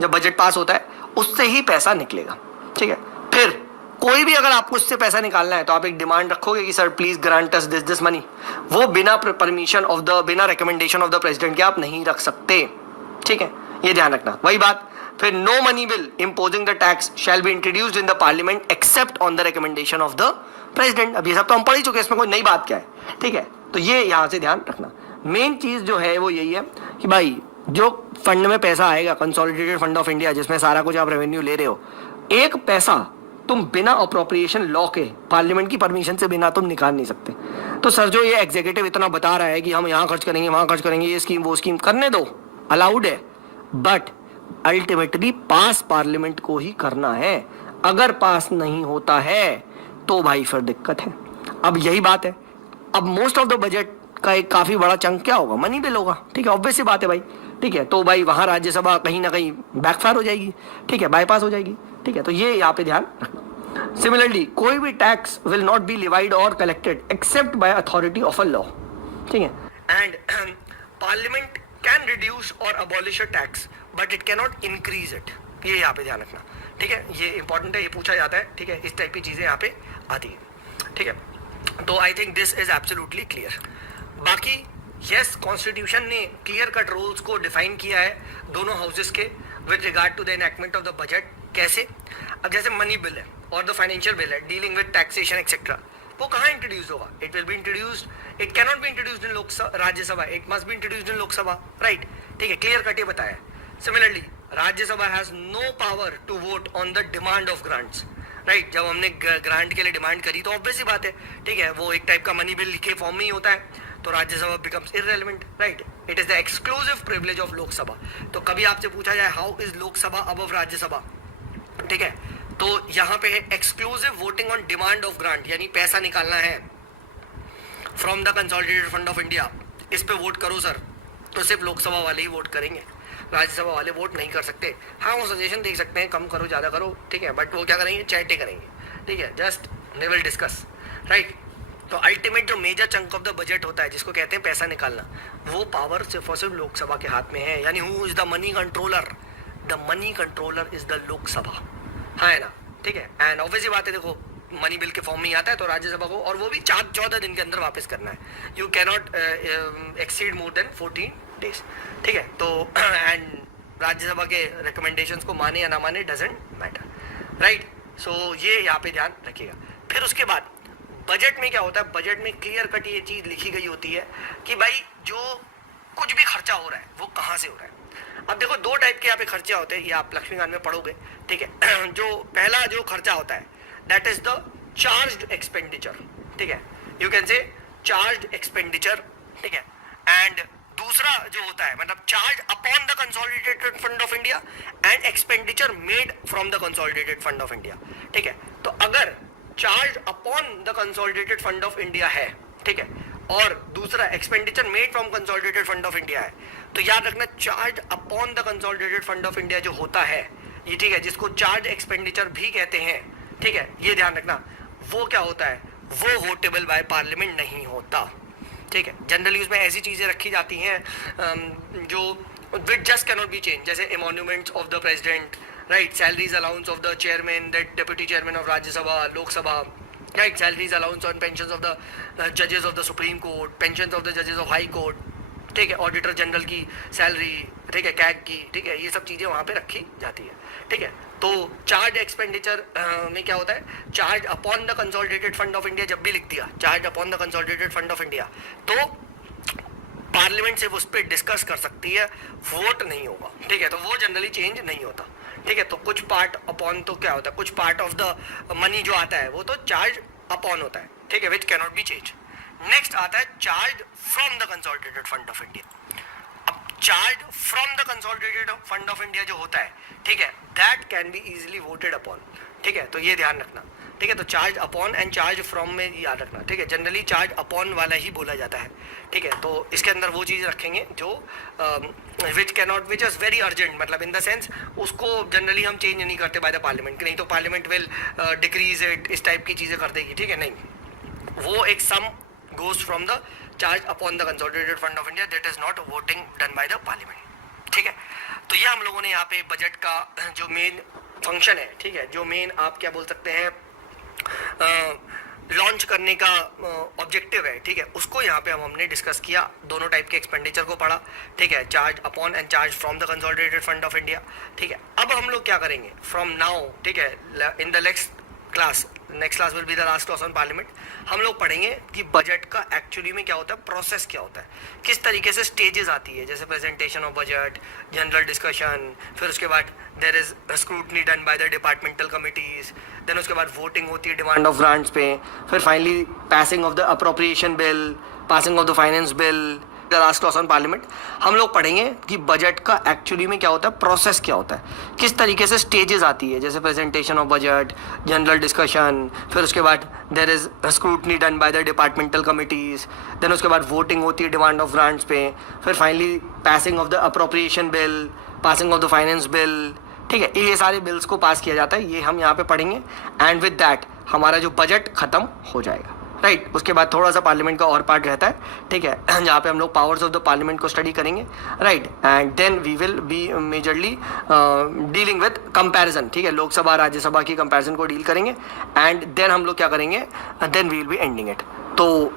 जब बजट पास होता है, उससे ही पैसा निकलेगा। ठीक है, फिर कोई भी अगर आपको इससे पैसा निकालना है तो आप एक डिमांड रखोगे कि sir please grant us this money, वो बिना परमिशन ऑफ द, बिना रिकमेंडेशन ऑफ द प्रेसिडेंट के आप नहीं रख सकते। ठीक है, ये ध्यान रखना। वही बात फिर, no money bill imposing the tax shall be introduced in the parliament except on the recommendation of the president. अब ये सब तो हम पढ़ ही चुके हैं, इसमें कोई नई बात क्या है। ठीक है, तो ये यहाँ से ध्यान रखना। मेन चीज जो है वो यही है कि भाई जो फंड में पैसा आएगा, कंसोलिडेटेड फंड ऑफ इंडिया, जिसमें सारा कुछ आप रेवेन्यू ले रहे हो, एक पैसा तुम बिना अप्रोप्रिएशन लॉ के, पार्लियामेंट की परमिशन से बिना तुम निकाल नहीं सकते। तो सर जो ये एग्जीक्यूटिव इतना बता रहा है कि हम यहाँ खर्च करेंगे, वहाँ खर्च करेंगे, ये स्कीम वो स्कीम, करने दो, अलाउड है, बट अल्टीमेटली पास पार्लियामेंट को ही करना है। अगर पास नहीं होता है तो भाई फिर दिक्कत है। अब यही बात है, अब मोस्ट ऑफ द बजट का एक काफी बड़ा चंक क्या होगा, मनी बिल होगा। ठीक है, ऑब्वियस सी बात है भाई। ठीक है, तो भाई वहां राज्यसभा कहीं ना कहीं बैकफायर हो जाएगी। ठीक है, बाईपास हो जाएगी। ठीक है, तो ये यहाँ पे ध्यान रखना। सिमिलरली कोई भी tax will not be levied or collected except by authority of a law. ठीक है, and parliament can reduce or abolish a tax but it can not increase it. ये यहाँ पे ध्यान रखना। ठीक है, ये इंपॉर्टेंट है, ये पूछा जाता है। ठीक है, इस टाइप की चीजें यहाँ पे आती है। ठीक है, तो I think this is absolutely clear. बाकी यस, कॉन्स्टिट्यूशन ने क्लियर कट रूल्स को डिफाइन किया है दोनों हाउसेस के with regard to the enactment of the budget. कैसे? अब जैसे मनी बिल है और द फाइनेंशियल बिल है डीलिंग विद टैक्सेशन एक्सेट्रा, वो कहाँ इंट्रोड्यूस होगा? It will be introduced, it can not be introduced in Rajya Sabha, it must be introduced in Lok Sabha, right? ठीक है, क्लियर कट ये बताया। Similarly Rajya Sabha has no power to vote on the demand of grants, right? जब हमने grant के लिए demand करी तो ऑब्वियस ही बात है, ठीक है, वो एक टाइप का मनी बिल के फॉर्म में ही होता है, तो Rajya Sabha becomes irrelevant, right? It is the exclusive privilege of Lok Sabha. तो कभी आपसे पूछा जाए how is Lok Sabha above Rajya Sabha, ठीक है, तो यहाँ पे है exclusive voting on demand of grant, यानी पैसा निकालना है from the consolidated fund of India, इस पे वोट करो सर, तो सिर्फ लोकसभा वाले ही वोट करेंगे, राज्यसभा वाले वोट नहीं कर सकते। हाँ, वो सजेशन देख सकते हैं, कम करो ज़्यादा करो, ठीक है, बट वो क्या करेंगे, चैटे करेंगे, ठीक है, just they will discuss, right? तो अल्टीमेट जो major chunk of the budget होता है, जिसको कहते हैं पैसा निकालना, वो पावर सिर्फ और सिर्फ लोकसभा के हाथ में है। यानी who is the money controller? The money controller is the Lok Sabha, हाँ है ना? ठीक है, एंड ऑब्वियसली बात है, देखो मनी बिल के फॉर्म में ही आता है, तो राज्यसभा को, और वो भी 14 दिन के अंदर वापस करना है। You cannot exceed more than 14 days, ठीक है? तो एंड राज्यसभा के रिकमेंडेशंस को माने या ना माने डजेंट मैटर, राइट? सो ये यहाँ पे ध्यान रखिएगा। फिर उसके बाद बजट में क्या होता है, बजट में क्लियर कट ये चीज़ लिखी गई होती है कि भाई जो कुछ भी खर्चा हो रहा है वो कहाँ से हो रहा है। अब देखो दो टाइप के यहाँ पे खर्चे होते हैं, ये आप लक्ष्मीकांत में पढ़ोगे, ठीक है? जो पहला जो खर्चा होता है that is the charged expenditure, ठीक है, यू कैन से चार्ज्ड एक्सपेंडिचर, ठीक है? एंड दूसरा जो होता है मतलब charge upon the consolidated fund of India and expenditure made from the consolidated fund of India, ठीक है? तो अगर charge upon the consolidated fund of India है, ठीक है, और दूसरा expenditure made from consolidated fund of India है, तो याद रखना charge upon the consolidated fund of India जो होता है ये, ठीक है, जिसको चार्ज एक्सपेंडिचर भी कहते हैं, ठीक है, ये ध्यान रखना, वो क्या होता है, वो वोटेबल बाय पार्लियामेंट नहीं होता, ठीक है? जनरली उसमें ऐसी चीजें रखी जाती हैं जो which just can not be change, जैसे एमोन्यूमेंट्स of the president, right? Salaries allowance of the chairman, that deputy chairman of Rajya Sabha, Lok Sabha, right? Salaries allowance on pensions of the जजेस of the supreme court, pensions of the जजेस of high court, ठीक है, auditor general की salary, ठीक है, CAG की, ठीक है, ये सब चीज़ें वहाँ पे रखी जाती है, ठीक है? तो चार्ज एक्सपेंडिचर में क्या होता है, charge upon the consolidated fund of India जब भी लिख दिया, charge upon the consolidated fund of India, तो पार्लियामेंट सिर्फ उस पर डिस्कस कर सकती है, वोट नहीं होगा, ठीक है? तो वो जनरली चेंज नहीं होता, ठीक है? तो कुछ पार्ट अपॉन तो क्या होता है, कुछ पार्ट ऑफ द मनी जो आता है वो तो चार्ज अपॉन होता है, ठीक है, which can not be change. Next आता है charge from the consolidated fund of India. अब charge from the consolidated fund of India जो होता है, ठीक है, that can be easily voted upon, ठीक है? तो ये ध्यान रखना, ठीक है? तो charge upon and charge from में याद रखना, ठीक है? जनरली चार्ज अपॉन वाला ही बोला जाता है, ठीक है? तो इसके अंदर वो चीज़ रखेंगे जो विच can not, which is very urgent, मतलब इन द सेंस उसको जनरली हम चेंज नहीं करते बाय द पार्लियामेंट, नहीं तो पार्लियामेंट विल डिक्रीज इट, इस टाइप की चीज़ें कर देगी, ठीक है? नहीं, वो एक सम goes from the charge upon the consolidated fund of India that is not voting done by the parliament। ठीक है, तो ये हम लोगों ने यहाँ पे बजट का जो मेन फंक्शन है, ठीक है, जो मेन आप क्या बोल सकते हैं लॉन्च करने का ऑब्जेक्टिव है, ठीक है, उसको यहाँ पे हमने डिस्कस किया। दोनों टाइप के एक्सपेंडिचर को पढ़ा, ठीक है, charge upon and charge from the consolidated fund of India. ठीक है, अब हम लोग क्या करेंगे फ्रॉम नाउ, ठीक है, in the next class will be the last class on parliament. हम लोग पढ़ेंगे कि बजट का एक्चुअली में क्या होता है, प्रोसेस क्या होता है, किस तरीके से स्टेजेस आती है, जैसे presentation of budget, general discussion, फिर उसके बाद there is scrutiny done by the departmental committees, then उसके बाद वोटिंग होती है डिमांड ऑफ ग्रांट्स पे, फिर finally passing of the appropriation bill, passing of the finance bill, the last class on parliament. हम लोग पढ़ेंगे कि बजट का एक्चुअली में क्या होता है, प्रोसेस क्या होता है, किस तरीके से स्टेजेस आती है, जैसे presentation of budget, general discussion, फिर उसके बाद there is scrutiny done by the departmental committees, then उसके बाद वोटिंग होती है डिमांड ऑफ ग्रांट्स पे, फिर finally passing of the appropriation bill, passing of the finance bill. ठीक है, ये सारे बिल्स को पास किया जाता है, ये हम यहाँ पे पढ़ेंगे एंड विद दैट हमारा जो बजट खत्म हो जाएगा। राइट, उसके बाद थोड़ा सा पार्लियामेंट का और पार्ट रहता है, ठीक है, जहाँ पे हम लोग पावर्स ऑफ द पार्लियामेंट को स्टडी करेंगे। Right, and then we will be majorly dealing with comparison. ठीक है, लोकसभा राज्यसभा की कंपैरिजन को डील करेंगे एंड देन हम लोग क्या करेंगे, then we will be ending it. तो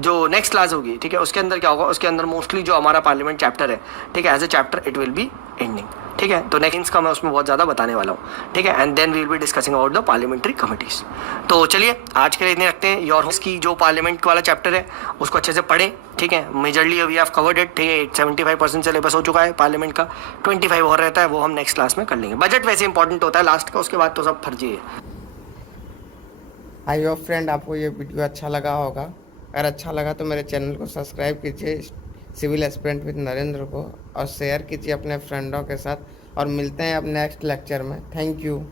जो नेक्स्ट क्लास होगी, ठीक है, उसके अंदर क्या होगा, उसके अंदर मोस्टली जो हमारा पार्लियामेंट चैप्टर है, ठीक है, as a chapter it will be ending. ठीक है, तो नेक्स्ट का मैं उसमें बहुत ज़्यादा बताने वाला हूँ। ठीक है, and then we will be discussing about the parliamentary committees. तो चलिए आज के लिए इतने रखते हैं। योर होस्ट की जो पार्लियामेंट वाला चैप्टर है उसको अच्छे से पढ़ें। ठीक है, majorly we have covered it. ठीक है, 75% सिलेबस हो चुका है पार्लियामेंट का, 25 और रहता है, वो हम नेक्स्ट क्लास में कर लेंगे। बजट वैसे इंपॉर्टेंट होता है लास्ट का, उसके बाद तो सब फर्जी है। आई होप फ्रेंड आपको ये वीडियो अच्छा लगा होगा। अगर अच्छा लगा तो मेरे चैनल को सब्सक्राइब कीजिए सिविल एस्पिरेंट विद नरेंद्र को, और शेयर कीजिए अपने फ्रेंडों के साथ, और मिलते हैं अब नेक्स्ट लेक्चर में। Thank you.